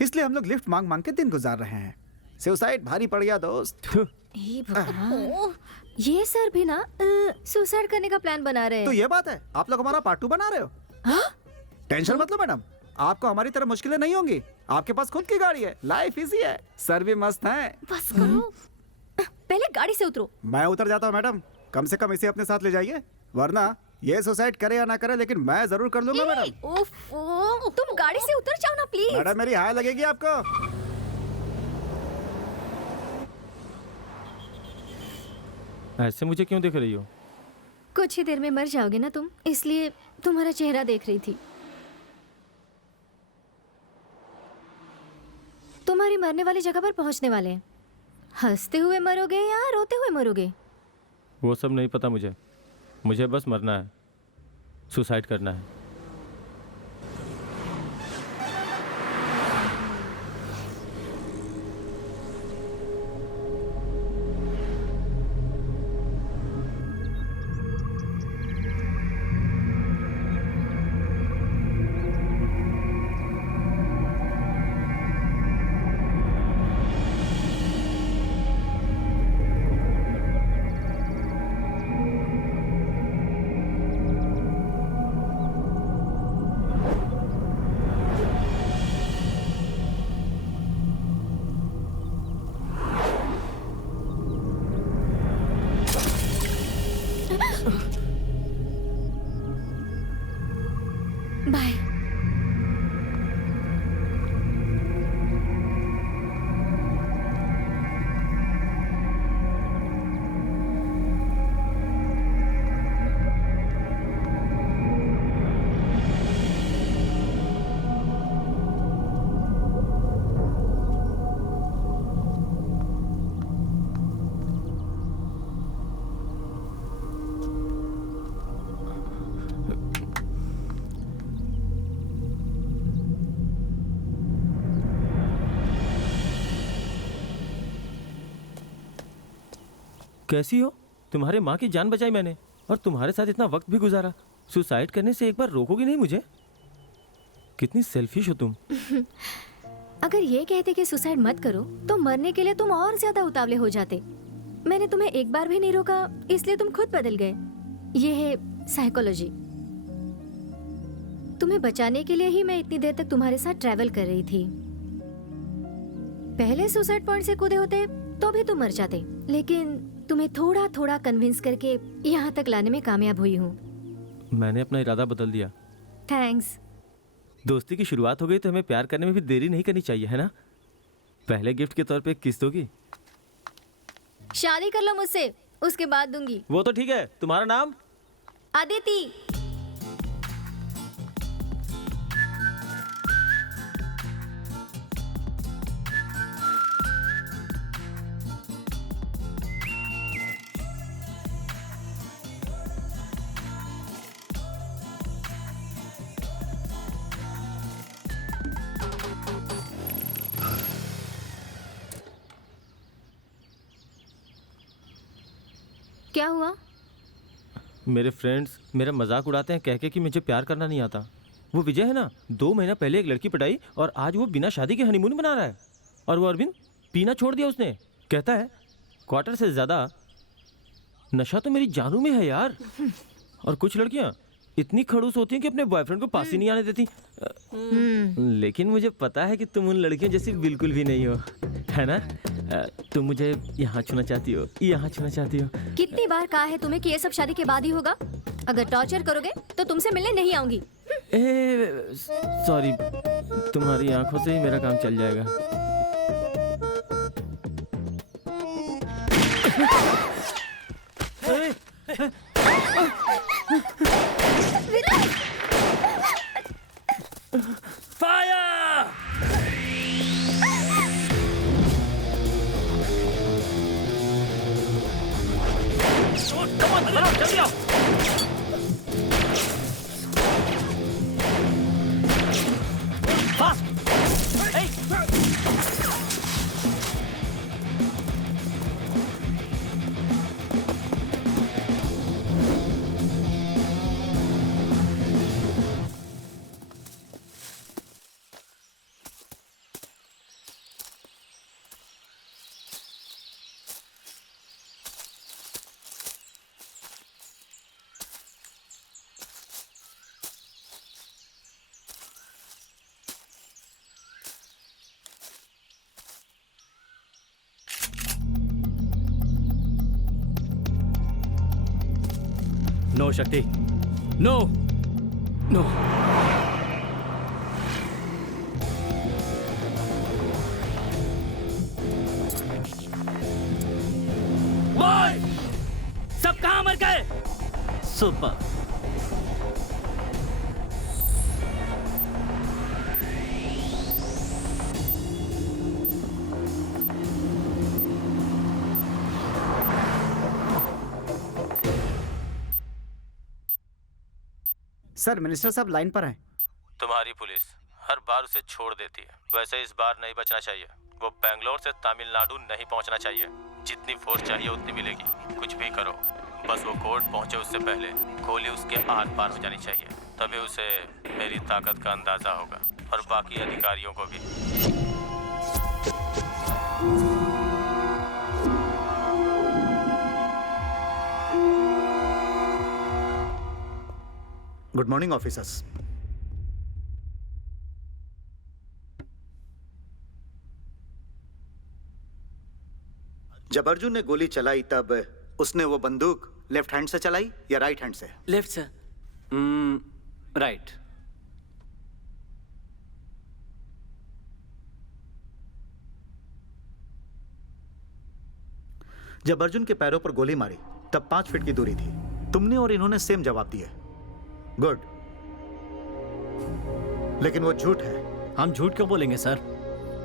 इसलिए हम लोग लिफ्ट मांग मांग के दिन गुजार रहे हैं। सुसाइड भारी पड़ गया दोस्त। ये सर भी ना सुसाइड करने का प्लान बना रहे हैं। तो ये बात है, आप लोग हमारा पार्ट 2 बना रहे हो। टेंशन मत लो मैडम, आपको हमारी तरह मुश्किलें नहीं होंगी। आपके पास खुद की गाड़ी है, लाइफ इजी है, सर भी मस्त है। बस करो, पहले गाड़ी से उतरो। मैं उतर जाता हूँ मैडम, कम से कम इसे अपने साथ ले जाइए, वरना ये सुसाइड करे या ना करे, लेकिन मैं जरूर कर लूंगा मैडम। ओफो, तुम गाड़ी से उतर जाओ ना प्लीज। मैडम मेरी हाय लगेगी आपको। ऐसे मुझे क्यों देख रही हो? कुछ ही देर में मर जाओगे ना तुम, इसलिए तुम्हारा चेहरा देख रही थी। तुम्हारी मरने वाली जगह पर पहुंचने वाले हैं। हंसते हुए मरोगे या रोते हुए मरोगे? वो सब नहीं पता मुझे, मुझे बस मरना है, सुसाइड करना है। बाय। कैसी हो? तुम्हारे माँ की जान बचाई मैंने और तुम्हारे साथ इतना वक्त भी गुजारा। सुसाइड करने से एक बार रोकोगी नहीं मुझे? कितनी सेल्फिश हो तुम। अगर ये कहते कि सुसाइड मत करो तो मरने के लिए तुम और ज्यादा उतावले हो जाते। मैंने तुम्हें एक बार भी नहीं रोका, इसलिए तुम खुद बदल गए। ये है साइकोलॉजी। तुम्हें बचाने के लिए ही मैं इतनी देर तक तुम्हारे साथ ट्रैवल कर रही थी। पहले सुसाइड पॉइंट से कूदे होते तो भी तुम मर जाते, लेकिन तुम्हें थोड़ा थोड़ा कन्विंस करके यहाँ तक लाने में कामयाब हुई हूँ। मैंने अपना इरादा बदल दिया। थैंक्स। दोस्ती की शुरुआत हो गई तो हमें प्यार करने में भी देरी नहीं करनी चाहिए, है ना? पहले गिफ्ट के तौर पे एक किस दोगी? शादी कर लो मुझसे, उसके बाद दूंगी। वो तो ठीक है। तुम्हारा नाम? अदिति। क्या हुआ? मेरे फ्रेंड्स मेरा मजाक उड़ाते हैं कह के कि मुझे प्यार करना नहीं आता। वो विजय है ना, 2 महीना पहले एक लड़की पटाई और आज वो बिना शादी के हनीमून मना रहा है। और वो अरविंद पीना छोड़ दिया उसने। कहता है क्वार्टर से ज्यादा नशा तो मेरी जानू में है यार। और कुछ लड़कियां इतनी खड़ूस होती हैं कि अपने बॉयफ्रेंड को पास ही नहीं आने देती। लेकिन मुझे पता है कि तुम उन लड़कियों जैसी बिल्कुल भी नहीं हो, है ना? तुम मुझे यहाँ छूना चाहती हो, यहाँ छूना चाहती हो। कितनी बार कहा है तुम्हें कि ये सब शादी के बाद ही होगा? अगर टॉर्चर करोगे तो तुमसे मिलने नहीं आऊंगी। सॉरी, तुम्हारी आंखों से ही मेरा काम चल जाएगा। नो शक्ति, नो नो। बॉय, सब कहां मर गए? सुपर। सर, मिनिस्टर साहब लाइन पर हैं। तुम्हारी पुलिस हर बार उसे छोड़ देती है, वैसे इस बार नहीं बचना चाहिए। वो बेंगलोर से तमिलनाडु नहीं पहुंचना चाहिए। जितनी फोर्स चाहिए उतनी मिलेगी। कुछ भी करो, बस वो कोर्ट पहुंचे उससे पहले गोली उसके आर पार हो जानी चाहिए। तभी उसे मेरी ताकत का अंदाजा होगा और बाकी अधिकारियों को भी। Good morning officers. जब अर्जुन ने गोली चलाई तब उसने वो बंदूक लेफ्ट हैंड से चलाई या राइट हैंड से? Left sir. राइट। जब अर्जुन के पैरों पर गोली मारी तब 5 फीट की दूरी थी। तुमने और इन्होंने सेम जवाब दिए। गुड, लेकिन वो झूठ है। हम झूठ क्यों बोलेंगे सर?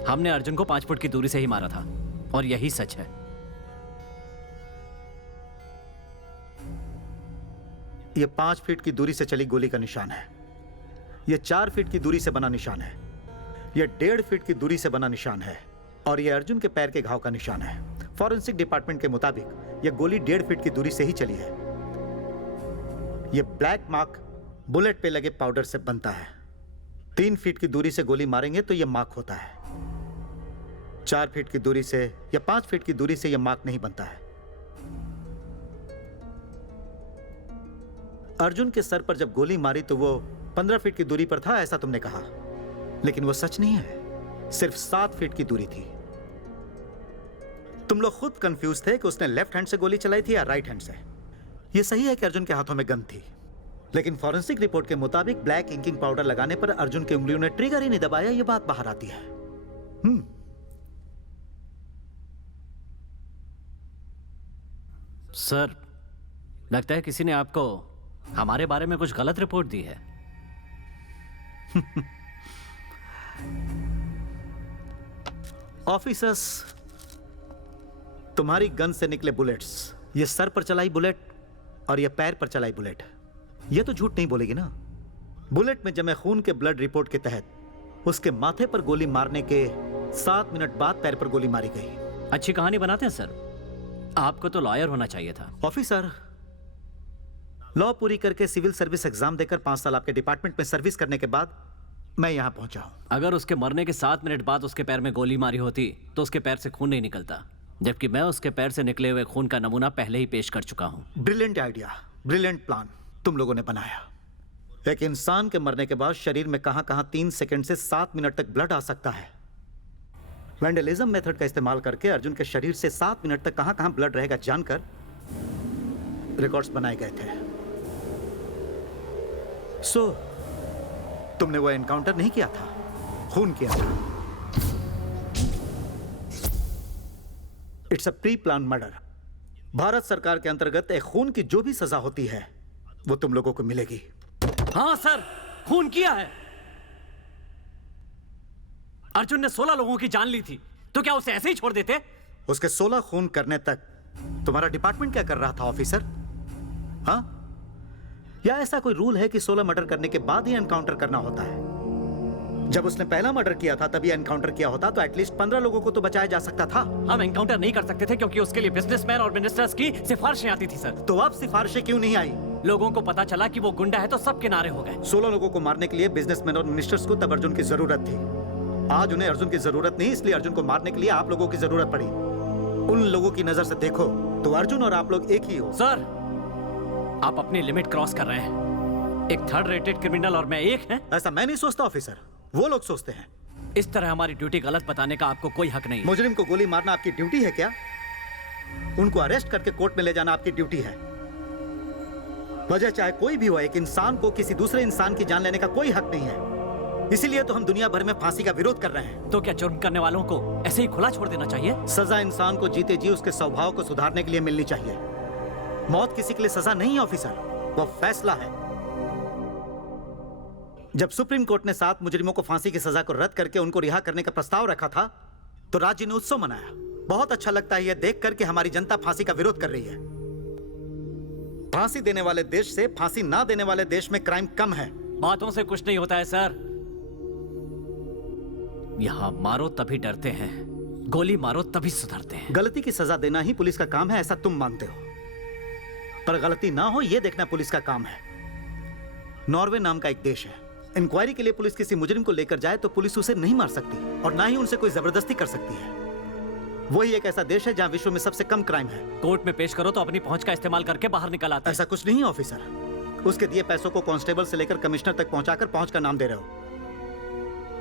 हमने अर्जुन को 5 फुट की दूरी से ही मारा था और यही सच है। ये 5 फीट की दूरी से चली गोली का निशान है। ये 4 फीट की दूरी से बना निशान है। ये 1.5 फीट की दूरी से बना निशान है और ये अर्जुन के पैर के घाव का निशान है। फॉरेंसिक डिपार्टमेंट के मुताबिक ये गोली 1.5 फीट की दूरी से ही चली है। ये ब्लैक मार्क बुलेट पे लगे पाउडर से बनता है। 3 फीट की दूरी से गोली मारेंगे तो यह मार्क होता है। 4 फीट की दूरी से या 5 फीट की दूरी से यह मार्क नहीं बनता है। अर्जुन के सर पर जब गोली मारी तो वो 15 फीट की दूरी पर था, ऐसा तुमने कहा, लेकिन वो सच नहीं है। सिर्फ 7 फीट की दूरी थी। तुम लोग खुद कंफ्यूज थे कि उसने लेफ्ट हैंड से गोली चलाई थी या राइट हैंड से। यह सही है कि अर्जुन के हाथों में गन थी, लेकिन फॉरेंसिक रिपोर्ट के मुताबिक ब्लैक इंकिंग पाउडर लगाने पर अर्जुन की उंगलियों ने ट्रिगर ही नहीं दबाया। यह बात बाहर आती है। सर, लगता है किसी ने आपको हमारे बारे में कुछ गलत रिपोर्ट दी है। ऑफिसर्स, तुम्हारी गन से निकले बुलेट्स, ये सर पर चलाई बुलेट और ये पैर पर चलाई बुलेट, ये तो झूठ नहीं बोलेगी ना। बुलेट में जमे खून के ब्लड रिपोर्ट के तहत उसके माथे पर गोली मारने के 7 मिनट बाद पैर पर गोली मारी गई। अच्छी कहानी बनाते हैं सर। आपको तो लॉयर होना चाहिए था। ऑफिसर, लॉ पूरी करके सिविल सर्विस एग्जाम देकर 5 साल आपके डिपार्टमेंट में सर्विस करने के बाद मैं यहां पहुंचा हूं। अगर उसके मरने के 7 मिनट बाद उसके पैर में गोली मारी होती तो उसके पैर से खून नहीं निकलता, जबकि मैं उसके पैर से निकले हुए खून का नमूना पहले ही पेश कर चुका हूं। ब्रिलियंट आइडिया, ब्रिलियंट प्लान तुम लोगों ने बनाया। एक इंसान के मरने के बाद शरीर में कहां कहां 3 सेकंड से 7 मिनट तक ब्लड आ सकता है। वैंडलिज्म मेथड का इस्तेमाल करके अर्जुन के शरीर से 7 मिनट तक कहां कहां ब्लड रहेगा जानकर रिकॉर्ड्स बनाए गए थे। सो तुमने वो एनकाउंटर नहीं किया था, खून किया था। It's a pre plan murder. Bharat सरकार के अंतर्गत एक खून की जो भी सजा होती है वो तुम लोगों को मिलेगी। हाँ सर, खून किया है। अर्जुन ने 16 लोगों की जान ली थी, तो क्या उसे ऐसे ही छोड़ देते? उसके 16 खून करने तक तुम्हारा डिपार्टमेंट क्या कर रहा था ऑफिसर? हाँ? या ऐसा कोई रूल है कि 16 मर्डर करने के बाद ही एनकाउंटर करना होता है? जब उसने पहला मर्डर किया था तभी एनकाउंटर किया होता तो एटलीस्ट 15 लोगों को तो बचाया जा सकता था। हम एनकाउंटर नहीं कर सकते थे क्योंकि उसके लिए बिजनेसमैन और मिनिस्टर्स की सिफारिशें आती थी सर। तो अब सिफारिशें क्यों नहीं आई? लोगों को पता चला कि वो गुंडा है तो सब किनारे हो गए। 16 लोगों को मारने के लिए बिजनेसमैन और मिनिस्टर्स को तब अर्जुन की जरूरत थी। आज उन्हें अर्जुन की जरूरत नहीं, इसलिए अर्जुन को मारने के लिए आप लोगों की जरूरत पड़ी। उन लोगों की नजर से देखो तो अर्जुन और आप लोग एक ही हो। सर, आप अपनी लिमिट क्रॉस कर रहे हैं। एक 3rd रेटेड क्रिमिनल और मैं एक हैं? ऐसा मैं नहीं सोचता ऑफिसर, वो लोग सोचते हैं। इस तरह हमारी ड्यूटी गलत बताने का आपको कोई हक नहीं। मुजरिम को गोली मारना आपकी ड्यूटी है क्या? उनको अरेस्ट करके कोर्ट में ले जाना आपकी ड्यूटी है। वजह चाहे कोई भी हो, एक इंसान को किसी दूसरे इंसान की जान लेने का कोई हक नहीं है। इसीलिए तो हम दुनिया भर में फांसी का विरोध कर रहे हैं। तो क्या जुर्म करने वालों को ऐसे ही खुला छोड़ देना चाहिए? सजा इंसान को जीते जी उसके स्वभाव को सुधारने के लिए मिलनी चाहिए। मौत किसी के लिए सजा नहीं है ऑफिसर, वो फैसला है। जब सुप्रीम कोर्ट ने 7 मुजरिमों को फांसी की सजा को रद्द करके उनको रिहा करने का प्रस्ताव रखा था तो राज्य ने उत्सव मनाया। बहुत अच्छा लगता है यह देखकर कि हमारी जनता फांसी का विरोध कर रही है। फांसी देने वाले देश से फांसी ना देने वाले देश में क्राइम कम है। बातों से कुछ नहीं होता है सर। यहां मारो तभी डरते हैं, गोली मारो तभी सुधरते हैं। गलती की सजा देना ही पुलिस का काम है ऐसा तुम मानते हो, पर गलती ना हो यह देखना पुलिस का काम है। नॉर्वे नाम का एक देश है, इंक्वायरी के लिए पुलिस किसी मुजरिम को लेकर जाए तो पुलिस उसे नहीं मार सकती और ना ही उनसे कोई जबरदस्ती कर सकती है। वही एक ऐसा देश है जहां विश्व में सबसे कम क्राइम है। कोर्ट में पेश करो तो अपनी पहुंच का इस्तेमाल करके बाहर निकल आते हैं। ऐसा कुछ नहीं ऑफिसर, उसके दिए पैसों को कांस्टेबल से लेकर कमिश्नर तक पहुंचाकर पहुंच का नाम दे रहे हो।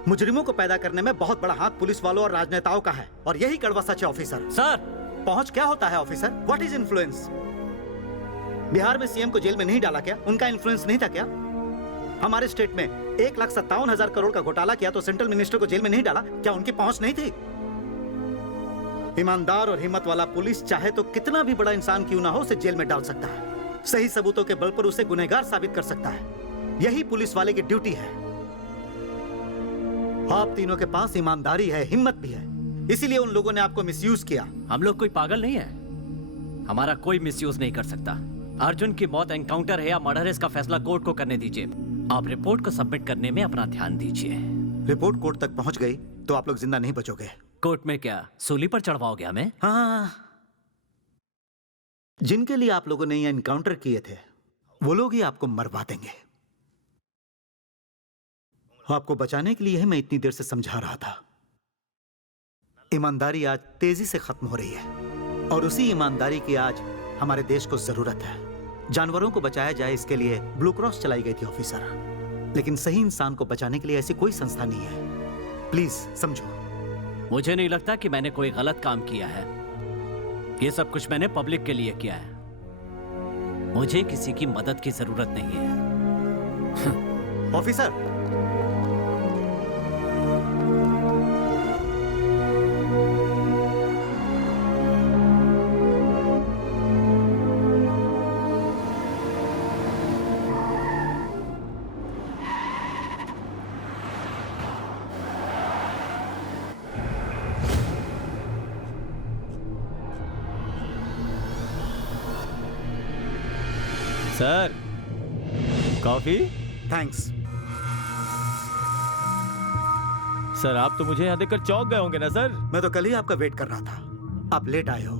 मुजरिमों को पैदा करने में बहुत बड़ा हाथ पुलिस वालों और राजनेताओं का है और यही कड़वा सच है ऑफिसर। सर, पहुंच क्या होता है officer? What is influence? Bihar में सीएम को जेल में नहीं डाला क्या? उनका इन्फ्लुएंस नहीं था क्या? हमारे स्टेट में 1,57,000 करोड़ का घोटाला किया तो सेंट्रल मिनिस्टर को जेल में नहीं डाला क्या? उनकी पहुंच नहीं थी? ईमानदार और हिम्मत वाला पुलिस चाहे तो कितना भी बड़ा इंसान क्यों ना हो उसे जेल में डाल सकता है, सही सबूतों के बल पर उसे गुनहगार साबित कर सकता है। यही पुलिस वाले की ड्यूटी है। आप तीनों के पास ईमानदारी है, हिम्मत भी है, इसीलिए उन लोगों ने आपको मिसयूज किया। हम लोग कोई पागल नहीं है, हमारा कोई मिसयूज नहीं कर सकता। अर्जुन की मौत एनकाउंटर है या मर्डर है इसका फैसला कोर्ट को करने दीजिए। आप रिपोर्ट को सबमिट करने में अपना ध्यान दीजिए। रिपोर्ट कोर्ट तक पहुंच गई तो आप लोग जिंदा नहीं बचोगे। कोर्ट में क्या सूली पर चढ़वाओगे हमें? हाँ, जिनके लिए आप लोगों ने ये एनकाउंटर किए थे वो लोग ही आपको मरवा देंगे। आपको बचाने के लिए ही मैं इतनी देर से समझा रहा था। ईमानदारी आज तेजी से खत्म हो रही है और उसी ईमानदारी की आज हमारे देश को जरूरत है। जानवरों को बचाया जाए इसके लिए ब्लू क्रॉस चलाई गई थी ऑफिसर, लेकिन सही इंसान को बचाने के लिए ऐसी कोई संस्था नहीं है। प्लीज समझो। मुझे नहीं लगता कि मैंने कोई गलत काम किया है। ये सब कुछ मैंने पब्लिक के लिए किया है। मुझे किसी की मदद की जरूरत नहीं है। Officer, sir, coffee? Thanks. Sir, आप तो मुझे यहाँ देखकर चौंक गए होंगे ना सर? मैं तो कल ही आपका वेट कर रहा था, आप लेट आए हो।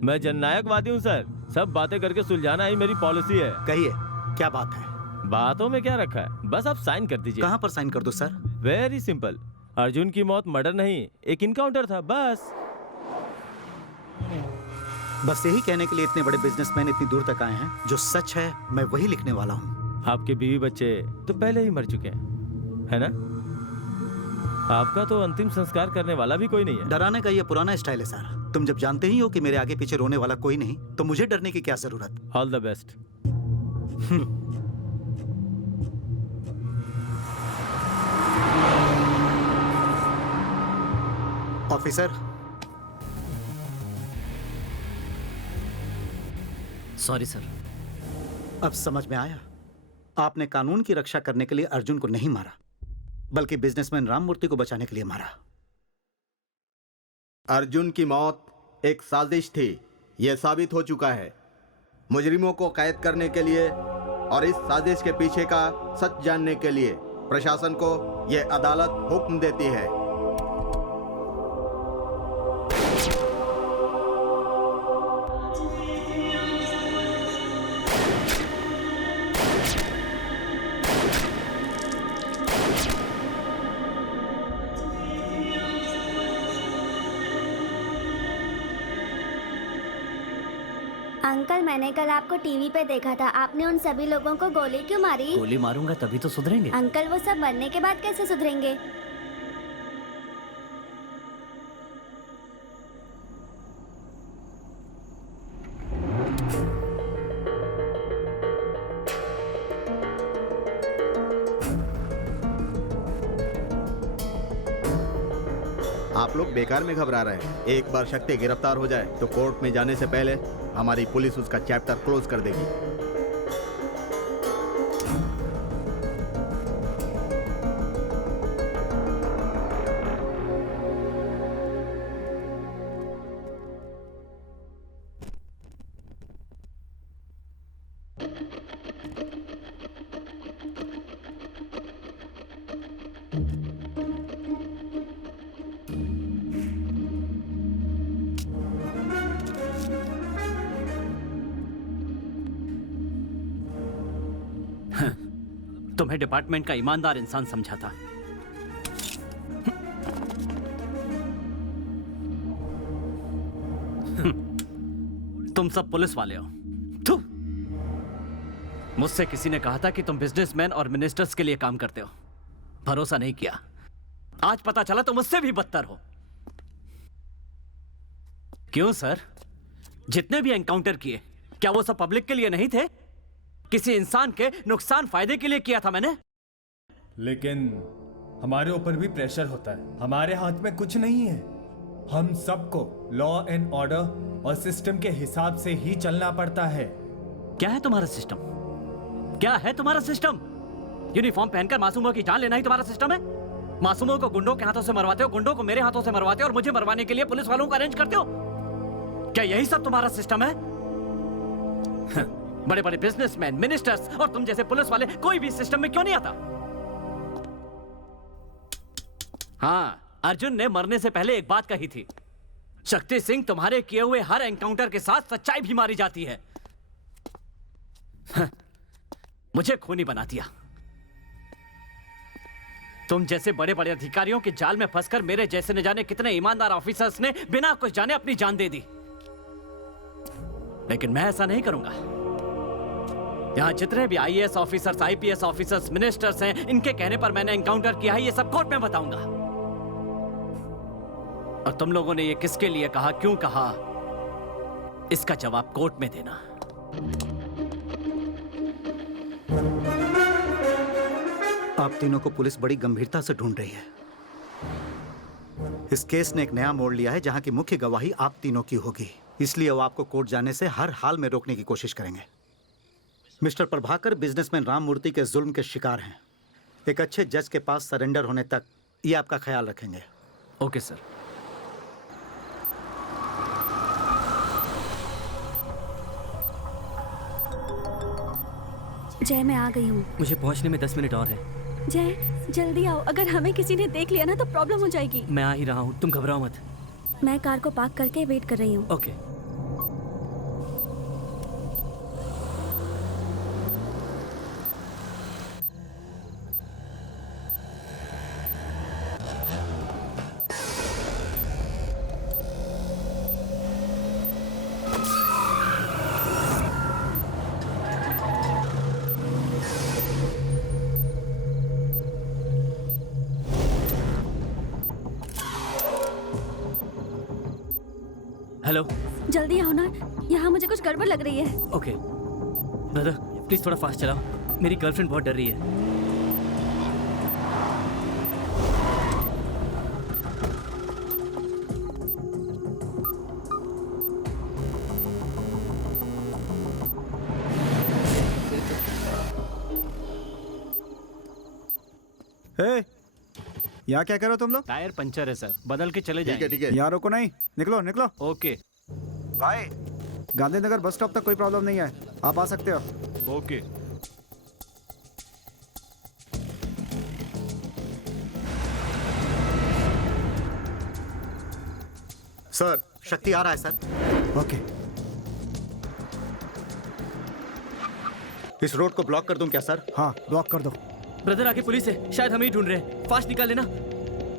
मैं जननायकवादी हूँ सर, सब बातें करके सुलझाना ही मेरी पॉलिसी है। कहिए क्या बात है? बातों में क्या रखा है, बस आप साइन कर दीजिए। कहाँ पर साइन कर दो सर? वेरी सिंपल, अर्जुन की मौत मर्डर नहीं, एक इनकाउंटर था, बस। बस यही कहने के लिए इतने बड़े बिजनेसमैन इतनी दूर तक आए हैं। जो सच है मैं वही लिखने वाला हूँ। आपके बीवी बच्चे तो पहले ही मर चुके हैं, है ना? आपका तो अंतिम संस्कार करने वाला भी कोई नहीं है। डराने का ये पुराना स्टाइल है सर। तुम जब जानते ही हो कि मेरे आगे पीछे रोने वाला कोई नहीं, तो मुझे डरने की क्या जरूरत? All the best. Officer, sorry sir. अब समझ में आया। आपने कानून की रक्षा करने के लिए अर्जुन को नहीं मारा, बल्कि बिजनेसमैन राममूर्ति को बचाने के लिए मारा। अर्जुन की मौत एक साजिश थी, यह साबित हो चुका है। मुजरिमों को कैद करने के लिए और इस साजिश के पीछे का सच जानने के लिए प्रशासन को यह अदालत हुक्म देती है। अंकल, मैंने कल आपको टीवी पे देखा था। आपने उन सभी लोगों को गोली क्यों मारी? गोली मारूंगा तभी तो सुधरेंगे। अंकल, वो सब मरने के बाद कैसे सुधरेंगे? आप लोग बेकार में घबरा रहे हैं। एक बार शक्ति गिरफ्तार हो जाए तो कोर्ट में जाने से पहले हमारी पुलिस उसका चैप्टर क्लोज कर देगी। तुम्हें डिपार्टमेंट का ईमानदार इंसान समझा था। तुम सब पुलिस वाले हो। थू। मुझसे किसी ने कहा था कि तुम बिजनेसमैन और मिनिस्टर्स के लिए काम करते हो। भरोसा नहीं किया। आज पता चला तुम मुझसे भी बदतर हो। क्यों सर? जितने भी एनकाउंटर किए, क्या वो सब पब्लिक के लिए नहीं थे? किसी इंसान के नुकसान फायदे के लिए किया था मैंने। लेकिन हमारे ऊपर भी प्रेशर होता है। हमारे हाथ में कुछ नहीं है। हम सबको लॉ एंड ऑर्डर और सिस्टम के हिसाब से ही चलना पड़ता है। क्या है तुम्हारा सिस्टम? क्या है तुम्हारा सिस्टम? यूनिफॉर्म पहनकर मासूमों की जान लेना ही तुम्हारा सिस्टम है? मासूमों को गुंडों के हाथों से मरवाते हो, गुंडों को मेरे हाथों से मरवाते हो और मुझे मरवाने के लिए पुलिस वालों को अरेंज करते हो। क्या यही सब तुम्हारा सिस्टम है? बड़े बड़े बिजनेसमैन, मिनिस्टर्स और तुम जैसे पुलिस वाले कोई भी सिस्टम में क्यों नहीं आता? हाँ, अर्जुन ने मरने से पहले एक बात कही थी, शक्ति सिंह, तुम्हारे किए हुए हर एनकाउंटर के साथ सच्चाई भी मारी जाती है। मुझे खूनी बना दिया। तुम जैसे बड़े बड़े अधिकारियों के जाल में फंसकर मेरे जैसे न जाने कितने ईमानदार ऑफिसर्स ने बिना कुछ जाने अपनी जान दे दी। लेकिन मैं ऐसा नहीं करूंगा। यहां जितने भी IAS officers, IPS officers, ministers हैं, इनके कहने पर मैंने एनकाउंटर किया है, ये सब कोर्ट में बताऊंगा। और तुम लोगों ने ये किसके लिए कहा, क्यों कहा, इसका जवाब कोर्ट में देना। आप तीनों को पुलिस बड़ी गंभीरता से ढूंढ रही है। इस केस ने एक नया मोड़ लिया है जहां की मुख्य गवाही आप तीनों की होगी। इसलिए वो आपको कोर्ट जाने से हर हाल में रोकने की कोशिश करेंगे। मिस्टर प्रभाकर बिजनेसमैन राममूर्ति के जुल्म के शिकार हैं। एक अच्छे जज के पास सरेंडर होने तक ये आपका ख्याल रखेंगे। Okay sir. जय, मैं आ गई हूँ। मुझे पहुंचने में 10 मिनट और है। जय, जल्दी आओ। अगर हमें किसी ने देख लिया ना तो प्रॉब्लम हो जाएगी। मैं आ ही रहा हूँ, तुम घबराओ मत। मैं कार को पार्क करके वेट कर रही हूँ। ओके। हेलो। जल्दी आओ ना, यहाँ मुझे कुछ गड़बड़ लग रही है। ओके ब्रदर, प्लीज थोड़ा फास्ट चलाओ, मेरी गर्लफ्रेंड बहुत डर रही है। हे, यहाँ क्या करो तुम लोग? टायर पंचर है सर, बदल के चले जाएंगे। ठीक है। यहाँ रुको नहीं, निकलो निकलो। ओके भाई, गांधीनगर बस स्टॉप तक कोई प्रॉब्लम नहीं है, आप आ सकते हो। ओके। सर, शक्ति आ रहा है सर। ओके। इस रोड को ब्लॉक कर दूं क्या सर? हाँ, ब्लॉक कर दो। ब्रदर आगे पुलिस है, शायद हमें ही ढूंढ रहे हैं। फास्ट निकाल लेना,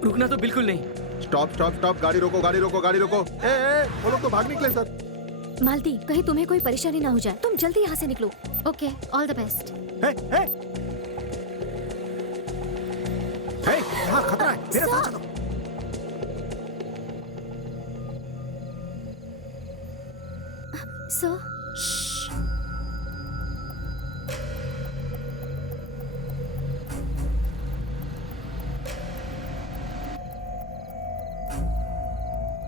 रुकना तो बिल्कुल नहीं। स्टॉप स्टॉप स्टॉप, गाड़ी रोको गाड़ी रोको गाड़ी रोको। वो लोग तो भाग निकले सर। मालती, कहीं तुम्हें कोई परेशानी ना हो जाए, तुम जल्दी यहाँ से निकलो। Okay, all the best. यहाँ खतरा है, मेरे साथ चलो। सर,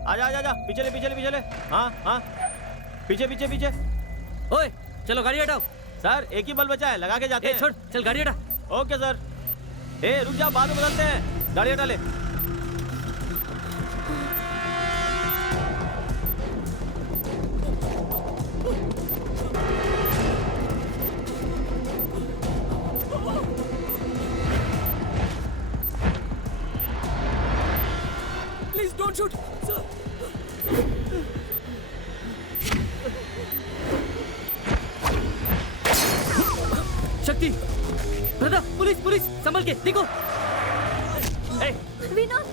आजा आजा आजा, पीछे ले पीछे ले पीछे ले। हाँ हाँ, पीछे पीछे पीछे। ओए चलो गाड़ी हटाओ। सर एक ही बल बचा है, लगा के जाते हैं। छोड़, चल गाड़ी हटा। Okay sir. रुक जा, बाद में बदलते हैं। गाड़ी हटा ले। Please don't shoot sir. शक्ति, ब्रदर, पुलिस पुलिस, संभल के देखो। विनोद,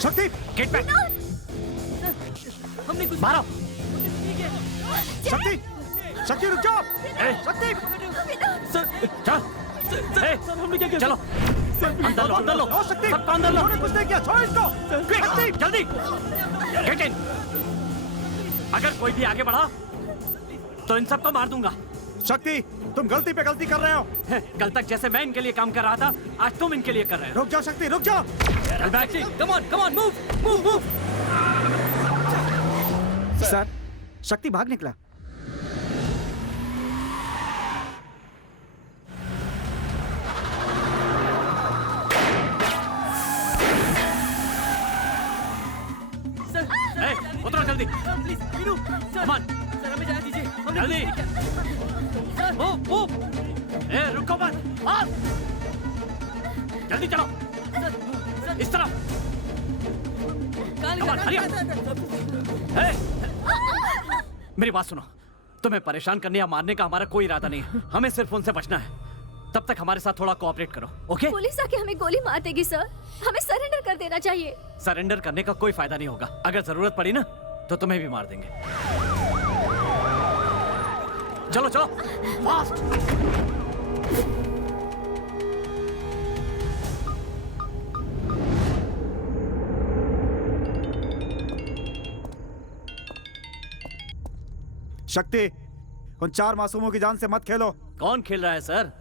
शक्ति, गेट बैक। हमने कुछ मारो। शक्ति, शक्ति रुक जाओ। शक्ति, सर चल। सर हमने क्या किया? चलो अंदर लो, अंदर लो। लो शक्ति, सबको अंदर लो। उन्होंने कुछ नहीं किया, छोड़ो इसको। शक्ति, जल्दी गेट इन। अगर कोई भी आगे बढ़ा तो इन सबको मार दूंगा। शक्ति, तुम गलती पे गलती कर रहे हो। कल तक जैसे मैं इनके लिए काम कर रहा था, आज तुम इनके लिए कर रहे हो। रुक जाओ शक्ति, रुक जाओ। चल back. Come on move move move. Sir, Shakti भाग निकला। उतरो जल्दी। Please Veeru, sir come on. Sir हमें जाने दीजिए। हमने जल्दी। कुछ नहीं किया। सर वो रुको मत। आओ। जल्दी चलो। सर इस तरफ। कहाँ ले कमान, जा हरी रहे अप। मेरी बात सुनो, तुम्हें परेशान करने या मारने का हमारा कोई इरादा नहीं है। हमें सिर्फ उनसे बचना है। तब तक हमारे साथ थोड़ा कोऑपरेट करो, ओके? पुलिस आके हमें गोली मार देगी सर, हमें सरेंडर कर देना चाहिए। सरेंडर करने का कोई फायदा नहीं होगा। अगर जरूरत पड़ी ना तो तुम्हें भी मार देंगे। चलो चलो फास्ट। शक्ति, उन 4 मासूमों की जान से मत खेलो। कौन खेल रहा है सर?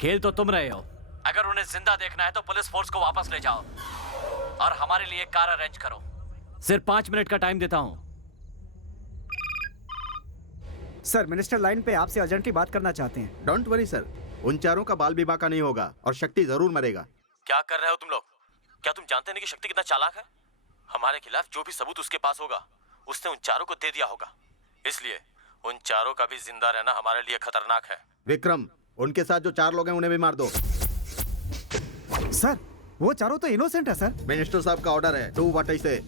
खेल तो तुम रहे हो। अगर उन्हें जिंदा देखना है तो पुलिस फोर्स को वापस ले जाओ और हमारे लिए कार अरेंज करो। सिर्फ 5 मिनट का टाइम देता हूं। सर, मिनिस्टर लाइन पे आपसे अर्जेंटली बात करना चाहते हैं। डोंट वरी सर, उन चारों का बाल बीमा का नहीं होगा और शक्ति जरूर मरेगा। क्या कर रहे हो तुम लोग? क्या तुम जानते नहीं कि शक्ति कितना चालाक है? हमारे खिलाफ जो भी सबूत उसके पास होगा उसने उन चारों को दे दिया होगा। इसलिए उन चारों का भी जिंदा रहना हमारे लिए खतरनाक है। विक्रम, उनके साथ जो 4 लोग हैं उन्हें भी मार दो। सर, वो चारों तो इनोसेंट है सर। मिनिस्टर साहब का ऑर्डर है, 226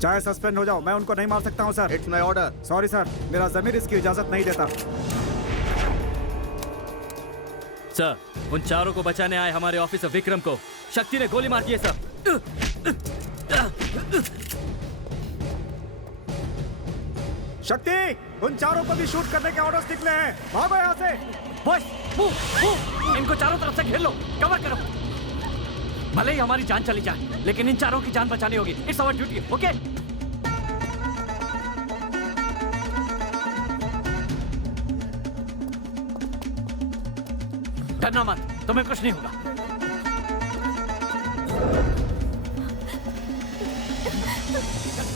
चाहे सस्पेंड हो जाओ, मैं उनको नहीं मार सकता हूँ sir. It's my order. Sorry sir, मेरा जमीर इसकी इजाजत नहीं देता। सर, उन चारों को बचाने आए हमारे ऑफिसर विक्रम को शक्ति ने गोली मार दी है सर। शक्ति, उन चारों को भी शूट करने के ऑर्डर्स निकले हैं। भागो यहाँ से। Boys, move, move. इनको चारों तरफ से घेर लो, कवर करो। भले ही हमारी जान चली जाए, लेकिन इन चारों की जान बचानी होगी। It's our duty, okay? डरना मत, तुम्हें कुछ नहीं होगा।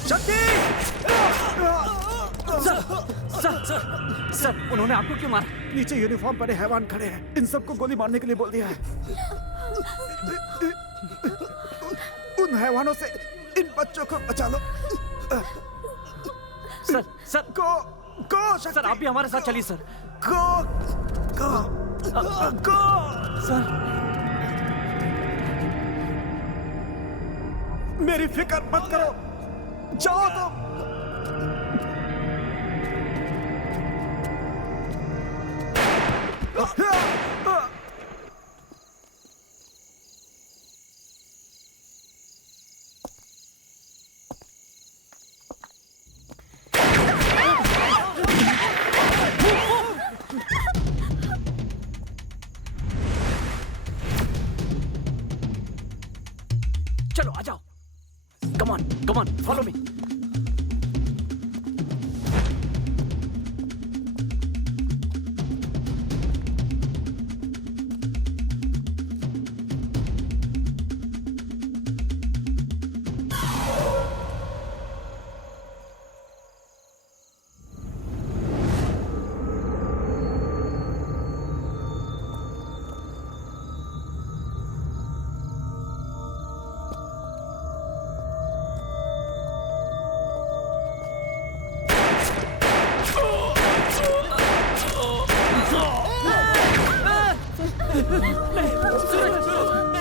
शक्ति! सर, उन्होंने आपको क्यों मारा? नीचे यूनिफॉर्म पहने हैवान खड़े हैं, इन सबको गोली मारने के लिए बोल दिया है। उन हैवानों से इन बच्चों को बचा लो। सर, गो शक्ति। सर, आप भी हमारे साथ चलिए सर। गो सर, मेरी फिक्र मत करो, जाओ तुम। चलो आ जाओ। Come on, follow me.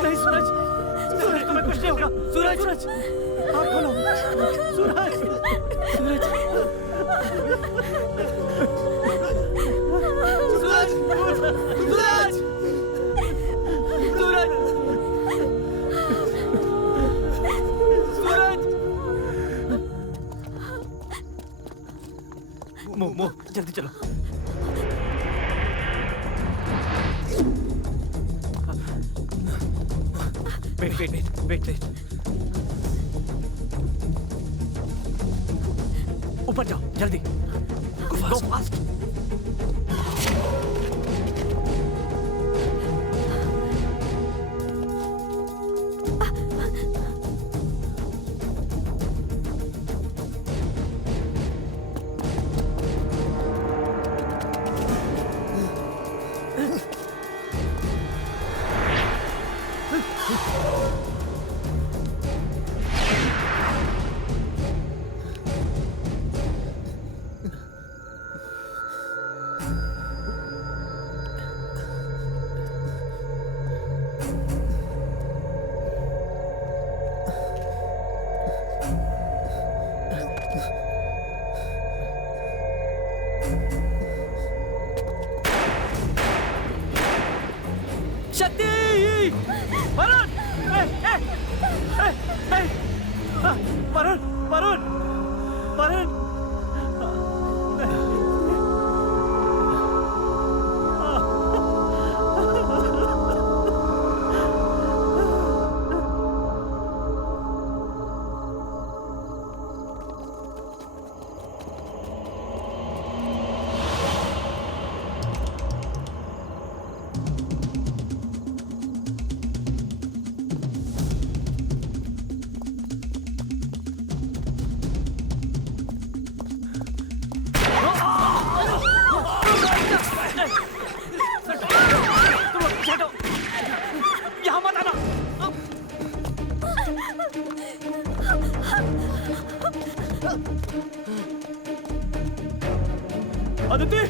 नहीं सूरज, तुम्हें कुछ नहीं होगा। सूरज, आँख खोलो। सूरज, मूव, जल्दी चलो। वेट। ऊपर जाओ, जल्दी। Go fast. वरुण अदिति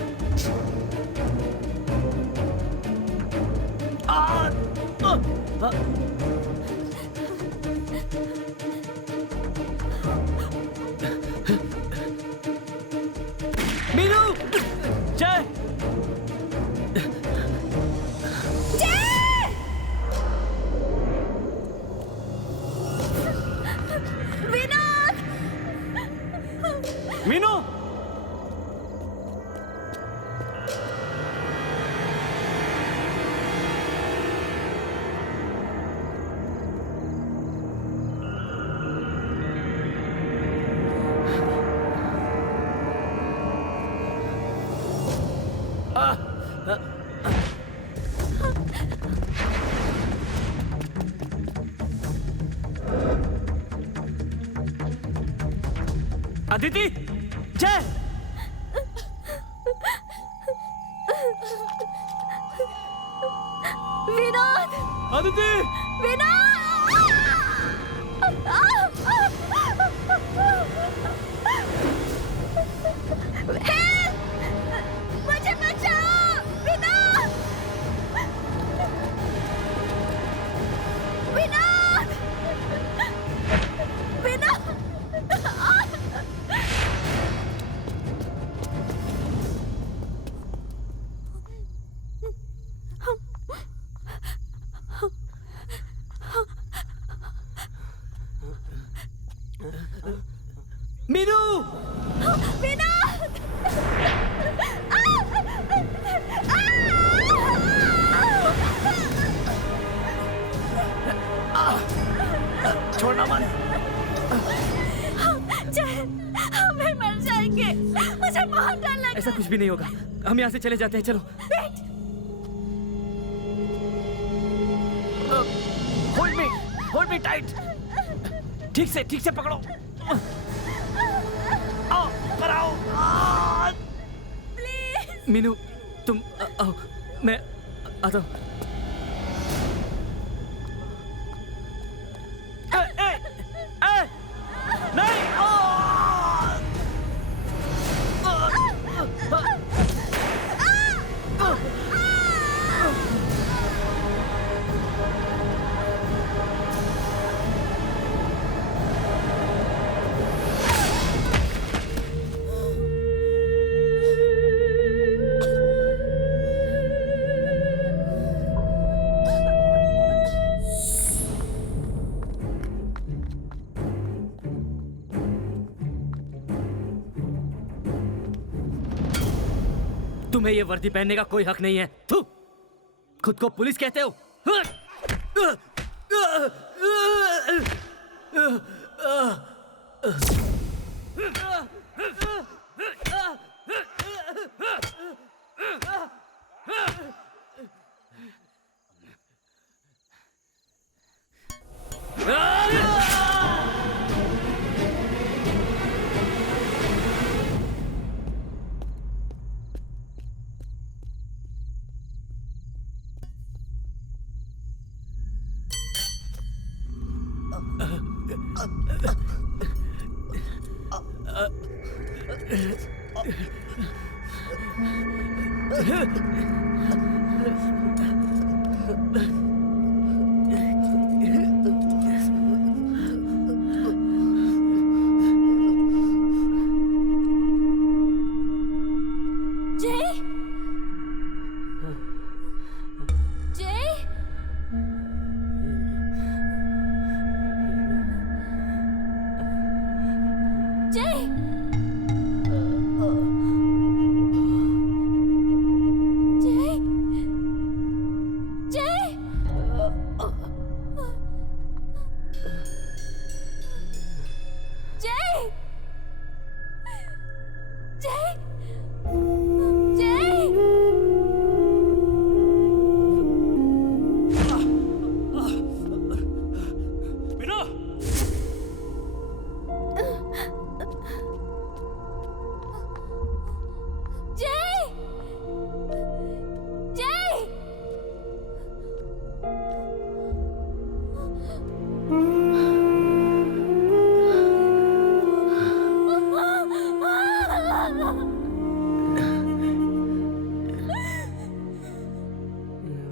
मीनू अदिति जय विनोद अदिति मुझे बचाओ विनोद विनोद विनोद मीनू विनोद छोड़ना मत। हमें मर जाएंगे मुझे बहुत डर लग ऐसा कुछ भी नहीं होगा, हम यहाँ से चले जाते हैं, चलो। Hold me tight. ठीक से पकड़ो। आओ, पर आओ। मीनू तुम आओ, मैं आता हूँ। नहीं। तुम्हें ये वर्दी पहनने का कोई हक नहीं है। थू, खुद को पुलिस कहते हो?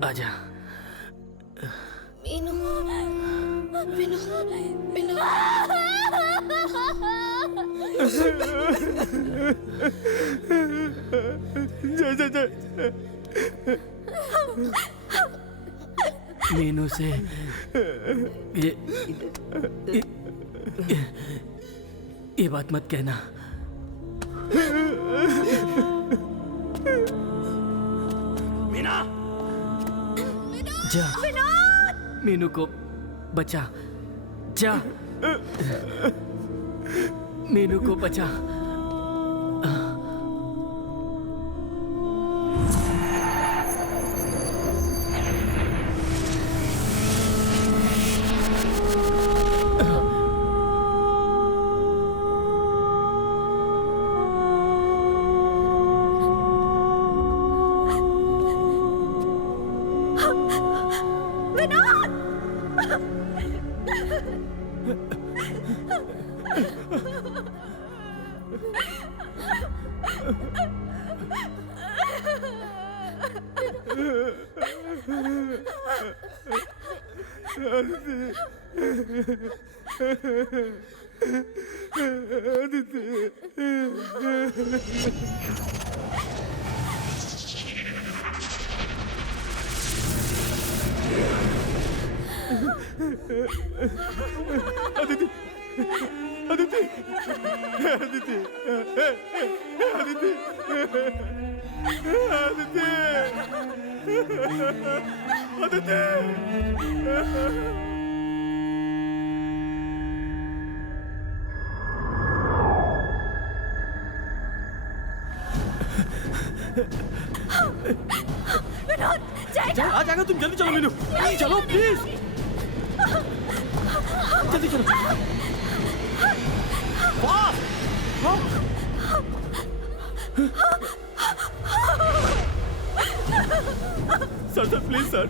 आजा। मीनू, मीनू, मीनू। मीनू से ये बात मत कहना। मीना, जा मीनू को बचा, जा मीनू को बचा। आ जाएगा, तुम जल्दी चलो मीनू, चलो प्लीज, जल्दी चलो। Sir sir please sir,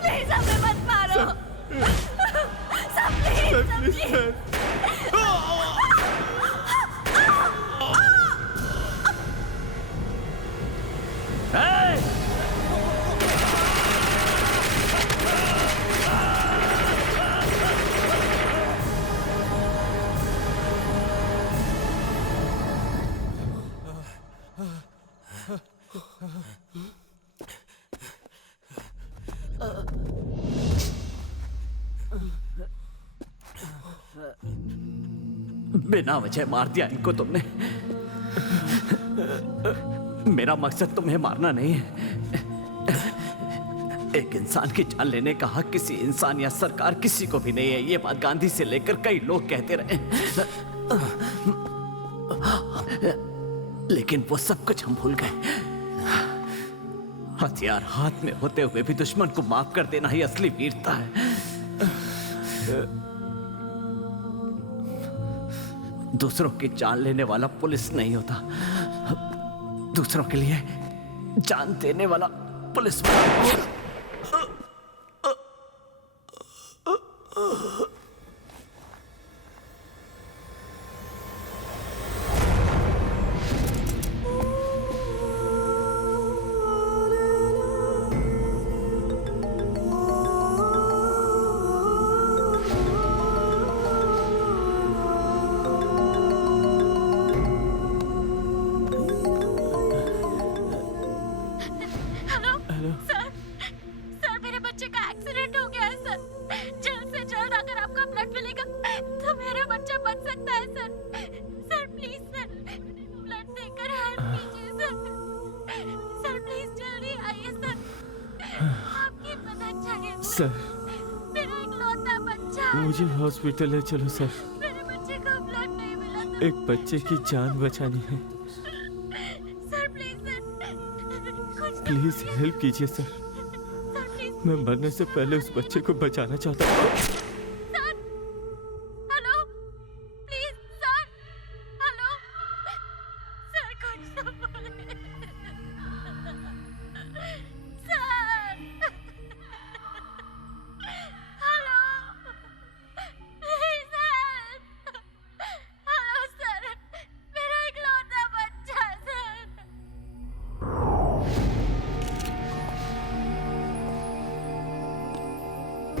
please हमें मत मारो सर, प्लीज सर। बिना वजह मार दिया इनको तुमने। मेरा मकसद तुम्हें मारना नहीं है। एक इंसान की जान लेने का हक किसी इंसान या सरकार किसी को भी नहीं है। ये बात गांधी से लेकर कई लोग कहते रहे, लेकिन वो सब कुछ हम भूल गए। हथियार हाथ में होते हुए भी दुश्मन को माफ कर देना ही असली वीरता है। दूसरों की जान लेने वाला पुलिस नहीं होता, दूसरों के लिए जान देने वाला पुलिस वाला होता। सर, मुझे हॉस्पिटल ले चलो सर, मेरे बच्चे को ब्लड नहीं मिला तो। एक बच्चे की जान बचानी है। Sir please sir, please help कीजिए सर, मैं मरने से पहले उस बच्चे को बचाना चाहता हूँ।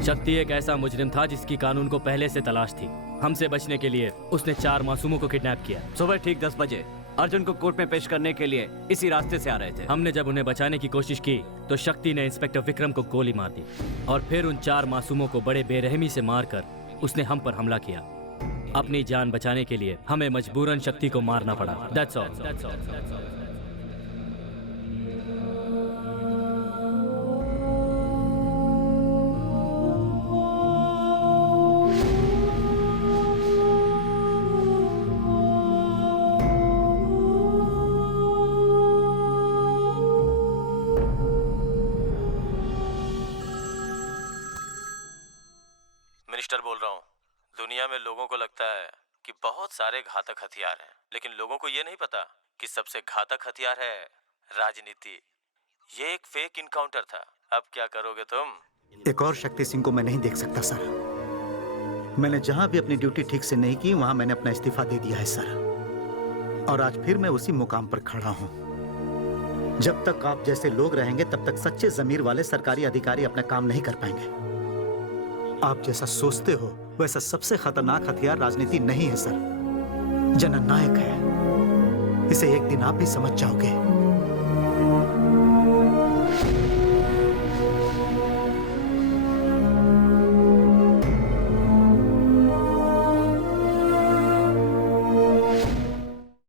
शक्ति एक ऐसा मुजरिम था जिसकी कानून को पहले से तलाश थी। हमसे बचने के लिए उसने 4 मासूमों को किडनैप किया। सुबह ठीक 10 बजे अर्जुन को कोर्ट में पेश करने के लिए इसी रास्ते से आ रहे थे। हमने जब उन्हें बचाने की कोशिश की तो शक्ति ने इंस्पेक्टर विक्रम को गोली मार दी और फिर उन 4 मासूमों को बड़े बेरहमी से मारकर उसने हम पर हमला किया। अपनी जान बचाने के लिए हमें मजबूरन शक्ति को मारना पड़ा। That's all. मिनिस्टर बोल रहा हूँ। दुनिया में लोगों को लगता है कि बहुत सारे घातक हथियार हैं, लेकिन लोगों को ये नहीं पता कि सबसे घातक हथियार है राजनीति। ये एक फेक इनकाउंटर था। अब क्या करोगे तुम? एक और शक्ति सिंह को मैं नहीं देख सकता सर। मैंने जहां भी अपनी ड्यूटी ठीक से नहीं की वहां मैंने अपना इस्तीफा दे दिया है सर, और आज फिर मैं उसी मुकाम पर खड़ा हूं। जब तक आप जैसे लोग रहेंगे तब तक सच्चे जमीर वाले सरकारी अधिकारी अपना काम नहीं कर पाएंगे। आप जैसा सोचते हो वैसा सबसे खतरनाक हथियार राजनीति नहीं है सर, जननायक है। इसे एक दिन आप भी समझ जाओगे।